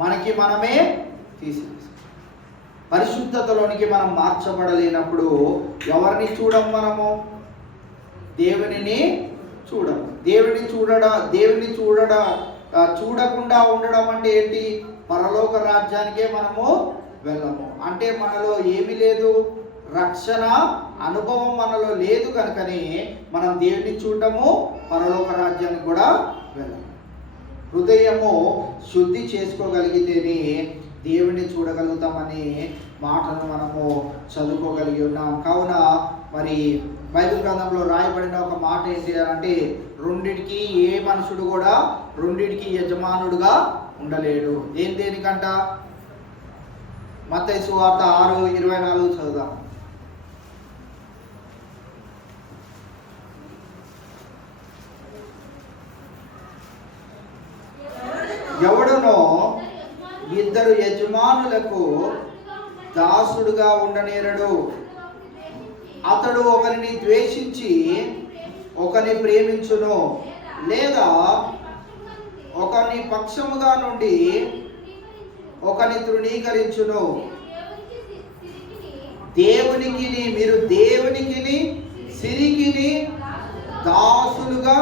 మనకి మనమే తీసేసుకోవచ్చు. పరిశుద్ధతలోనికి మనం మార్చబడలేనప్పుడు ఎవరిని చూడం? మనము దేవునిని చూడము. దేవుని చూడకుండా ఉండడం అంటే ఏంటి? పరలోక రాజ్యానికే మనము వెళ్ళము. అంటే మనలో ఏమీ లేదు, రక్షణ అనుభవం మనలో లేదు కనుకనే మనం దేవుని చూడము, పరలోక రాజ్యానికి కూడా వెళ్ళము. హృదయము శుద్ధి చేసుకోగలిగితేనే దేవుణ్ణి చూడగలుగుతామనే మాటను మనము చదువుకోగలిగి ఉన్నాం. కావున మరి బైబిల్ గ్రంథంలో రాయబడిన ఒక మాట ఏంటి అంటే రెండిటికి ఏ మనుషుడు కూడా రెండిటికి యజమానుడుగా ఉండలేడు. దేనికంట? మత్తయి సువార్త 6:24 చదువుదాం. ఎవడునో ఇద్దరు యజమానులకు దాసుడుగా ఉండనేరడు. అతడు ఒకరిని ద్వేషించి ఒకరిని ప్రేమించును, లేదా ఒకరిని పక్షముగా నుండి ఒకరిని తృణీకరించును. మీరు దేవునికి సిరికిని దాసులుగా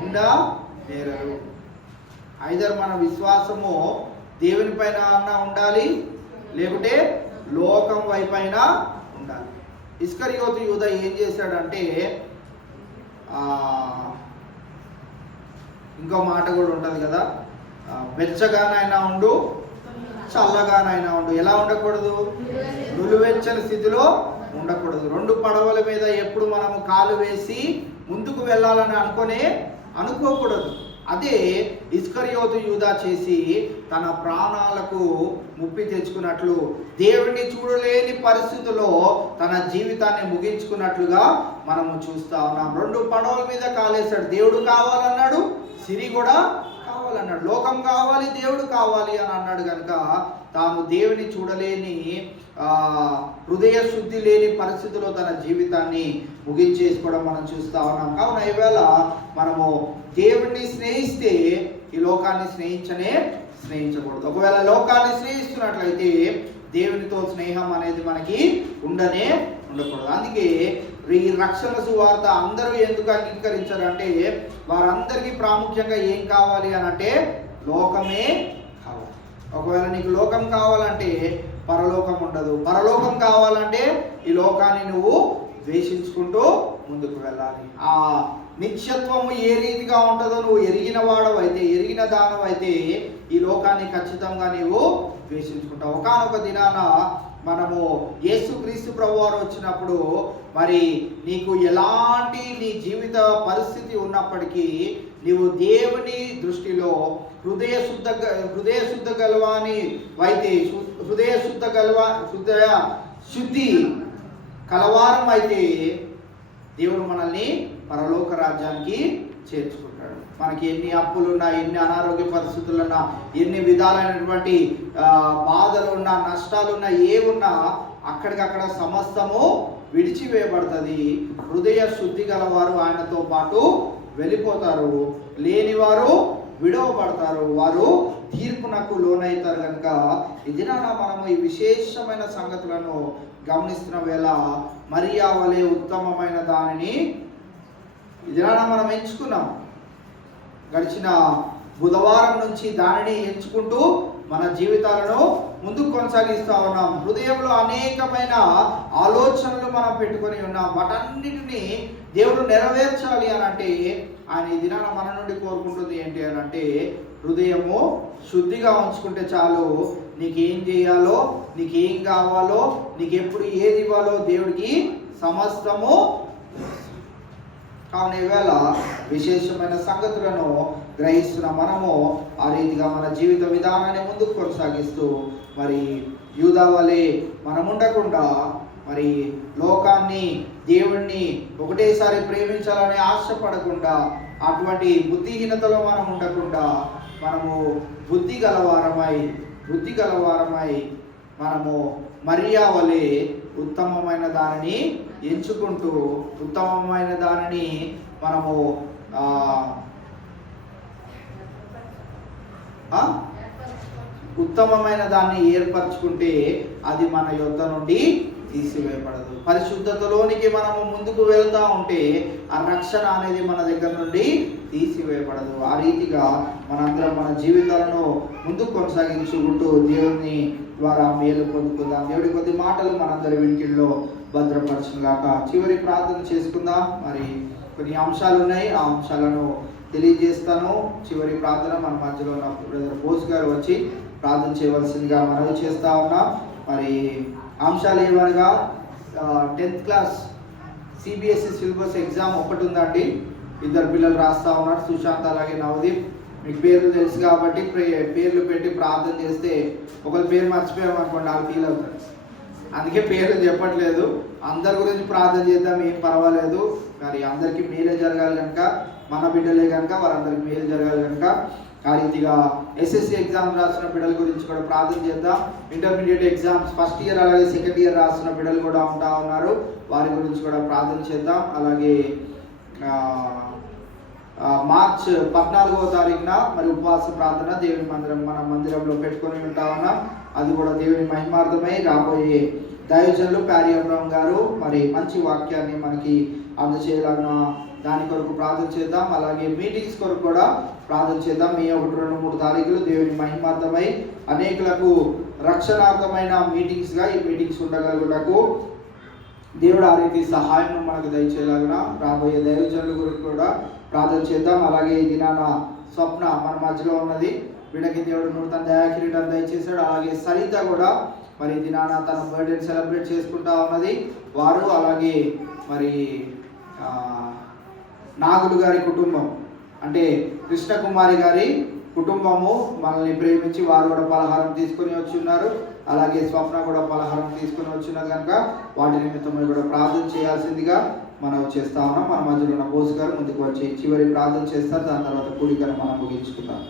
ఉండనేరరు. ఐదర్ మన విశ్వాసము దేవుని పైన అన్నా ఉండాలి, లేకుంటే లోకం వైపైన ఉండాలి. ఇస్కరియోతు యూద ఏం చేశాడంటే, ఇంకో మాట కూడా ఉంటుంది కదా, వెచ్చగానైనా ఉండు చల్లగానైనా ఉండు. ఎలా ఉండకూడదు? నులువెచ్చని స్థితిలో ఉండకూడదు. రెండు పడవల మీద ఎప్పుడు మనము కాలు వేసి ముందుకు వెళ్ళాలని అనుకోకూడదు. అదే ఇస్కరియోతు యూదా చేసి తన ప్రాణాలకు ముప్పి తెచ్చుకున్నట్లు, దేవుడిని చూడలేని పరిస్థితుల్లో తన జీవితాన్ని ముగించుకున్నట్లుగా మనము చూస్తా ఉన్నాం. రెండు పడవల మీద కాలేశాడు. దేవుడు కావాలన్నాడు, సిరి కూడా కావాలన్నాడు, లోకం కావాలి, దేవుడు కావాలి అని అన్నాడు. కనుక తాను దేవుని చూడలేని హృదయ శుద్ధి లేని పరిస్థితిలో తన జీవితాన్ని ముగించేసుకోవడం మనం చూస్తా ఉన్నాం. కావున ఈవేళ మనము దేవుణ్ణి స్నేహిస్తే ఈ లోకాన్ని స్నేహించకూడదు. ఒకవేళ లోకాన్ని స్నేహిస్తున్నట్లయితే దేవునితో స్నేహం అనేది మనకి ఉండకూడదు. అందుకే ఈ రక్షణ సువార్త అందరూ ఎందుకు అంగీకరించారంటే, వారందరికీ ప్రాముఖ్యంగా ఏం కావాలి అని అంటే లోకమే కావాలి. ఒకవేళ నీకు లోకం కావాలంటే పరలోకం ఉండదు. పరలోకం కావాలంటే ఈ లోకాన్ని నువ్వు ద్వేషించుకుంటూ ముందుకు వెళ్ళాలి. ఆ నిత్యత్వము ఏ రీతిగా ఉంటుందో నువ్వు ఎరిగిన వాడవైతే, ఎరిగిన దానవైతే ఈ లోకాన్ని ఖచ్చితంగా నీవు ద్వేషించుకుంటావు. ఒకానొక దినాన మనము యేసుక్రీస్తు ప్రభువారు వచ్చినప్పుడు, మరి నీకు ఎలాంటి నీ జీవిత పరిస్థితి ఉన్నప్పటికీ నీవు దేవుని దృష్టిలో హృదయ శుద్ధి కలవారం అయితే దేవుడు మనల్ని పరలోక రాజ్యానికి చేర్చుకుంటాడు. మనకి ఎన్ని అప్పులున్నా, ఎన్ని అనారోగ్య పరిస్థితులున్నా, ఎన్ని విధాలైనటువంటి బాధలున్నా, నష్టాలున్నా, ఏమున్నా అక్కడికక్కడ సమస్తము విడిచివేయబడుతుంది. హృదయ శుద్ధి గలవారు ఆయనతో పాటు వెళ్ళిపోతారు, లేనివారు విడవబడతారు, వారు తీర్పునకు లోనవుతారు. కనుక ఈ దినాన మనము ఈ విశేషమైన సంగతులను గమనిస్తున్న వేళ మరియా వలె ఉత్తమమైన దానిని ఈ దినాన మనం ఎంచుకున్నాం. గడిచిన బుధవారం నుంచి దానిని ఎంచుకుంటూ మన జీవితాలను ముందుకు కొనసాగిస్తూ ఉన్నాం. హృదయంలో అనేకమైన ఆలోచనలు మనం పెట్టుకొని ఉన్నాం. వాటన్నిటిని దేవుడు నెరవేర్చాలి అని అంటే ఆయన ఈ దినాన మన నుండి కోరుకుంటుంది ఏంటి అని అంటే, హృదయము శుద్ధిగా ఉంచుకుంటే చాలు. నీకేం చేయాలో, నీకేం కావాలో, నీకెప్పుడు ఏది ఇవ్వాలో దేవుడికి సమస్తము. కావున ఈవేళ విశేషమైన సంగతులను గ్రహిస్తున్న మనము ఆ రీతిగా మన జీవిత విధానాన్ని ముందుకు కొనసాగిస్తూ, మరి యూదా వలె మనం ఉండకుండా, మరి లోకాన్ని దేవుణ్ణి ఒకటేసారి ప్రేమించాలని ఆశపడకుండా, అటువంటి బుద్ధిహీనతలో మనం ఉండకుండా, మనము బుద్ధి గలవారమై మనము మరియా వలె ఉత్తమమైన దానిని ఎంచుకుంటూ, ఉత్తమమైన దానిని మనము ఉత్తమమైన దాన్ని ఏర్పరచుకుంటే అది మన యొద్ద నుండి తీసివేయబడదు. పరిశుద్ధతలోనికి మనము ముందుకు వెళ్తా ఉంటే ఆ రక్షణ అనేది మన దగ్గర నుండి తీసివేయబడదు. ఆ రీతిగా మనందరం మన జీవితాలను ముందుకు కొనసాగించుకుంటూ దేవుని ద్వారా మేలు పొందుకుందాం. దేవుడి కొద్ది మాటలు మనందరి వినికిల్లో భద్రపరచుగాక. చివరి ప్రార్థన చేసుకుందాం. మరి కొన్ని అంశాలు ఉన్నాయి, ఆ అంశాలను తెలియజేస్తాను. చివరి ప్రార్థన మన మధ్యలో ఉన్న బ్రదర్ బోస్ గారు వచ్చి ప్రార్థన చేయవలసిందిగా మనవి చేస్తా ఉన్నాం. మరి అంశాలు ఏమనగా 10th class CBSE syllabus exam ఒకటి ఉందండి. 2 పిల్లలు రాస్తా ఉన్నారు, సుశాంత్ అలాగే నవదీప్. మీకు పేర్లు తెలుసు కాబట్టి పేర్లు పెట్టి ప్రార్థన చేస్తే ఒకరి పేరు మర్చిపోయాం అనుకోండి, వాళ్ళు ఫీల్ అవుతారు. అందుకే పేర్లు చెప్పట్లేదు. అందరి గురించి ప్రార్థన చేద్దాం, ఏం పర్వాలేదు. మరి అందరికీ మేలే జరగాలి కనుక, మన బిడ్డలే కనుక వారందరికీ మేలు జరగాలి కనుక ఆ రీతిగా ఎస్ఎస్సి ఎగ్జామ్స్ రాసిన బిడ్డల గురించి కూడా ప్రార్థన చేద్దాం. ఇంటర్మీడియట్ ఎగ్జామ్స్ ఫస్ట్ ఇయర్ అలాగే సెకండ్ ఇయర్ రాసిన బిడ్డలు కూడా ఉంటా ఉన్నారు, వారి గురించి కూడా ప్రార్థన చేద్దాం. అలాగే మార్చ్ 14వ తారీఖున మరి ఉపవాస ప్రార్థన దేవుని మన మందిరంలో పెట్టుకొని ఉంటా ఉన్నాం. అది కూడా దేవుని మహిమార్థమై రాబోయే దైవజనులు ప్యారి అబ్రహం గారు మరి మంచి వాక్యాన్ని మనకి అందజేయాలన్న దాని కొరకు ప్రార్థన చేద్దాం. అలాగే మీటింగ్స్ కొరకు కూడా ప్రార్థన చేద్దాం. మే 1, 2, 3 తారీఖులు దేవుని మహిమార్థమై అనేకులకు రక్షణార్థమైన మీటింగ్స్గా ఈ మీటింగ్స్ ఉండగలుగుటకు దేవుడు ఆ రీతి సహాయం మనకు దయచేయలాగిన రాబోయే దైవజనుల గురించి కూడా ప్రార్థన చేద్దాం. అలాగే ఈ దినాన స్వప్న మన మధ్యలో ఉన్నది, వీళ్ళకి దేవుడు నూతన దయాకిరీటం దయచేశాడు. అలాగే సరిత కూడా మరి దినాన తన బర్త్డే సెలబ్రేట్ చేసుకుంటా ఉన్నది. వారు అలాగే మరి నాగులు గారి కుటుంబం అంటే కృష్ణకుమారి గారి కుటుంబము మనల్ని ప్రేమించి వారు కూడా పలహారం తీసుకొని వచ్చి ఉన్నారు. అలాగే స్వప్న కూడా పలహారం తీసుకొని వచ్చినారు కనుక వాటి నిమిత్తమై కూడా ప్రార్థన చేయాల్సిందిగా మనం చేస్తా ఉన్నాం. మన మధ్యలో ఉన్న బోస్ గారు ముందుకు వచ్చి చివరి ప్రార్థన చేస్తారు. దాని తర్వాత కూడికను మనం ముగించుకుందాం.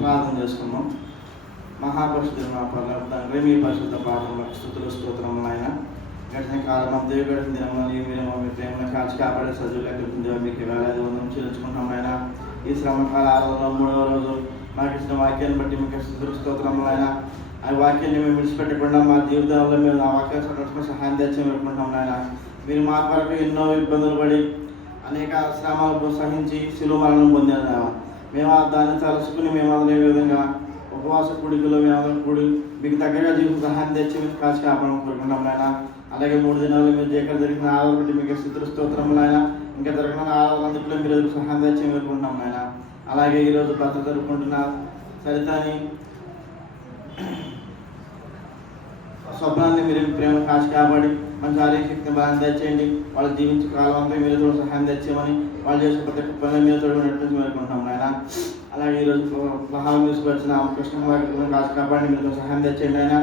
ప్రార్థన చేసుకున్నాం. మహాపరిశుద్ధుడు మా తండ్రి, మీ పరిశుద్ధ పాపములకు స్తుతులు స్తోత్రములు ఆయన. గడిచిన కాలం అంతా గడిచిన దినమున మీరు మీ ప్రేమను కాచి కాపాడే సజీవులకు మీకు వేలాది వందనం చెల్లించుకుంటాం ఆయన. ఈ శ్రమకాల ఆరాధనలో 3వ రోజు మాకు ఇచ్చిన వాక్యాన్ని బట్టి మీకు స్తుతులు స్తోత్రములు ఆయన. ఆ వాక్యాన్ని మేము విడిచిపెట్టకుండా మా జీవితంలో మేము ఆ వాక్యాన్ని సంరక్షణ సహాయం తెచ్చి పెట్టుకుంటాం ఆయన. మీరు మా కొరకు ఎన్నో ఇబ్బందులు పడి అనేక శ్రమాలు సహించి శిలువ మరణం పొందారు. మేము దాన్ని తలుసుకుని మేము అదే విధంగా ఉపవాస కూడికలో మేము కూడి మీకు దగ్గరగా జీవితం సహాయం తెచ్చి మీకు కాచి కాపాడడం కోరుకుంటాం ఆయన. అలాగే 3 దినాలు మీరు ఎక్కడ జరిగిన ఆరాధన బట్టి మీకు స్తుతులు స్తోత్రములు ఆయన. ఇంకా జరిగిన ఆరాధన అందులో మీరు సహాయం తెచ్చి కోరుకుంటాం ఆయన. అలాగే ఈరోజు భర్త జరుపుకుంటున్న సరితాని స్వప్నాన్ని మీరు ప్రేమ కాచి కాబట్టి మంచి ఆరోగ్య శక్తి బలాన్ని తెచ్చేయండి. వాళ్ళు జీవించే కాలం అంతా మీరు సహాయం తెచ్చేయమని, వాళ్ళు చేసే ప్రతి ఒక్క పనులు మీరు తోడుకున్నట్టు మేలుకుంటాం ఆయన. అలాగే ఈరోజు మహాన్ తీసుకొచ్చిన కృష్ణ కాచి కాబట్టి మీరు సహాయం తెచ్చేయండి ఆయన.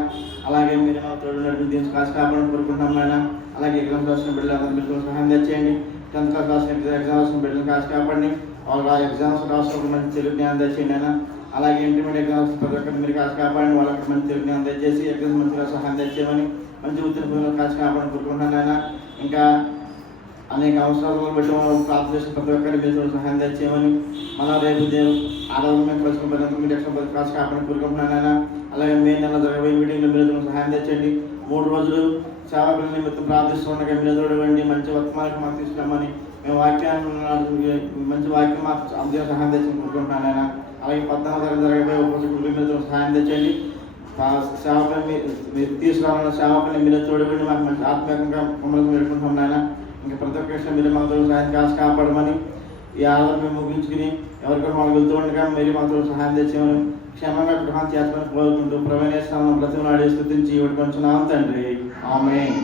అలాగే మీరు తోడున్నట్టు దీన్ని కాచి కాపాడని కోరుకుంటాం ఆయన. అలాగే ఎగ్జామ్స్ రాసిన బిడ్డలందరూ మీరు సహాయం తెచ్చేయండి. 10th క్లాస్ రాసిన ఎగ్జామ్స్ రాసిన బిడ్డలను కాచి కాపాడండి. వాళ్ళు ఆ ఎగ్జామ్స్ రాసినప్పుడు మంచి తెలుగు జ్ఞానం తెచ్చేయండి ఆయన. అలాగే ఇంటర్మీడియట్ ఎగ్జామ్స్ ప్రతి ఒక్కటి మీరు కాచి కాపాడండి. వాళ్ళకి మంచి తెలుగు జ్ఞానం తెచ్చేసి ఎగ్జామ్స్ మంచిగా సహాయం తెచ్చేయమని, మంచి ఉత్తర్వులు కాచి కాపాడని కోరుకుంటున్నాను ఆయన. ఇంకా అనేక అవసరాలను బట్టి మనం ప్రార్థన చేసిన ప్రతి ఒక్కరి మీరు సహాయం తెచ్చేయమని, మన రేపు ఆరోగ్యం మేము కలుసుకుని మీరు ఎక్స్ట్రా కాచి కాపాడని కోరుకుంటున్నాను ఆయన. అలాగే మే నెల జరగబోయే మీటింగ్లో మీరు సహాయం తెచ్చండి. 3 రోజులు సేవకుల నిమిత్తం ప్రార్థిస్తుండగా మీరు ఎదురువండి, మంచి వర్తమానానికి మాకు తీసుకురామని, మేము వాక్యాన్ని మంచి వాక్యం మాకు అందరూ సహాయం తెచ్చి కోరుకుంటున్నాను ఆయన. అలాగే 14వ తారీఖు జరగబోయే ఉపవాస మీరు సహాయం తెచ్చండి. సేవకుని మీరు తీసుకురావాలన్న సేవకుని మీరు చూడబడి మాకు మంచి ఆత్మీయంగా మమ్మల్ని పెట్టుకుంటున్నాం ఆయన. ఇంకా ప్రతి ఒక్క విషయం మీరు మాతో సహాయం కాచి కాపాడమని, ఈ ఆరాధన మేము ముగించుకుని ఎవరికైనా మాకు వెళ్తూ ఉండగా మీరు మాతో సహాయం తెచ్చేమని, క్షేమంగా గ్రహం చేస్తామని కోరుకుంటూ ప్రవేశ ప్రతిమలాడి స్తుతించి ఇవ్వడం తండ్రి. ఆమేన్.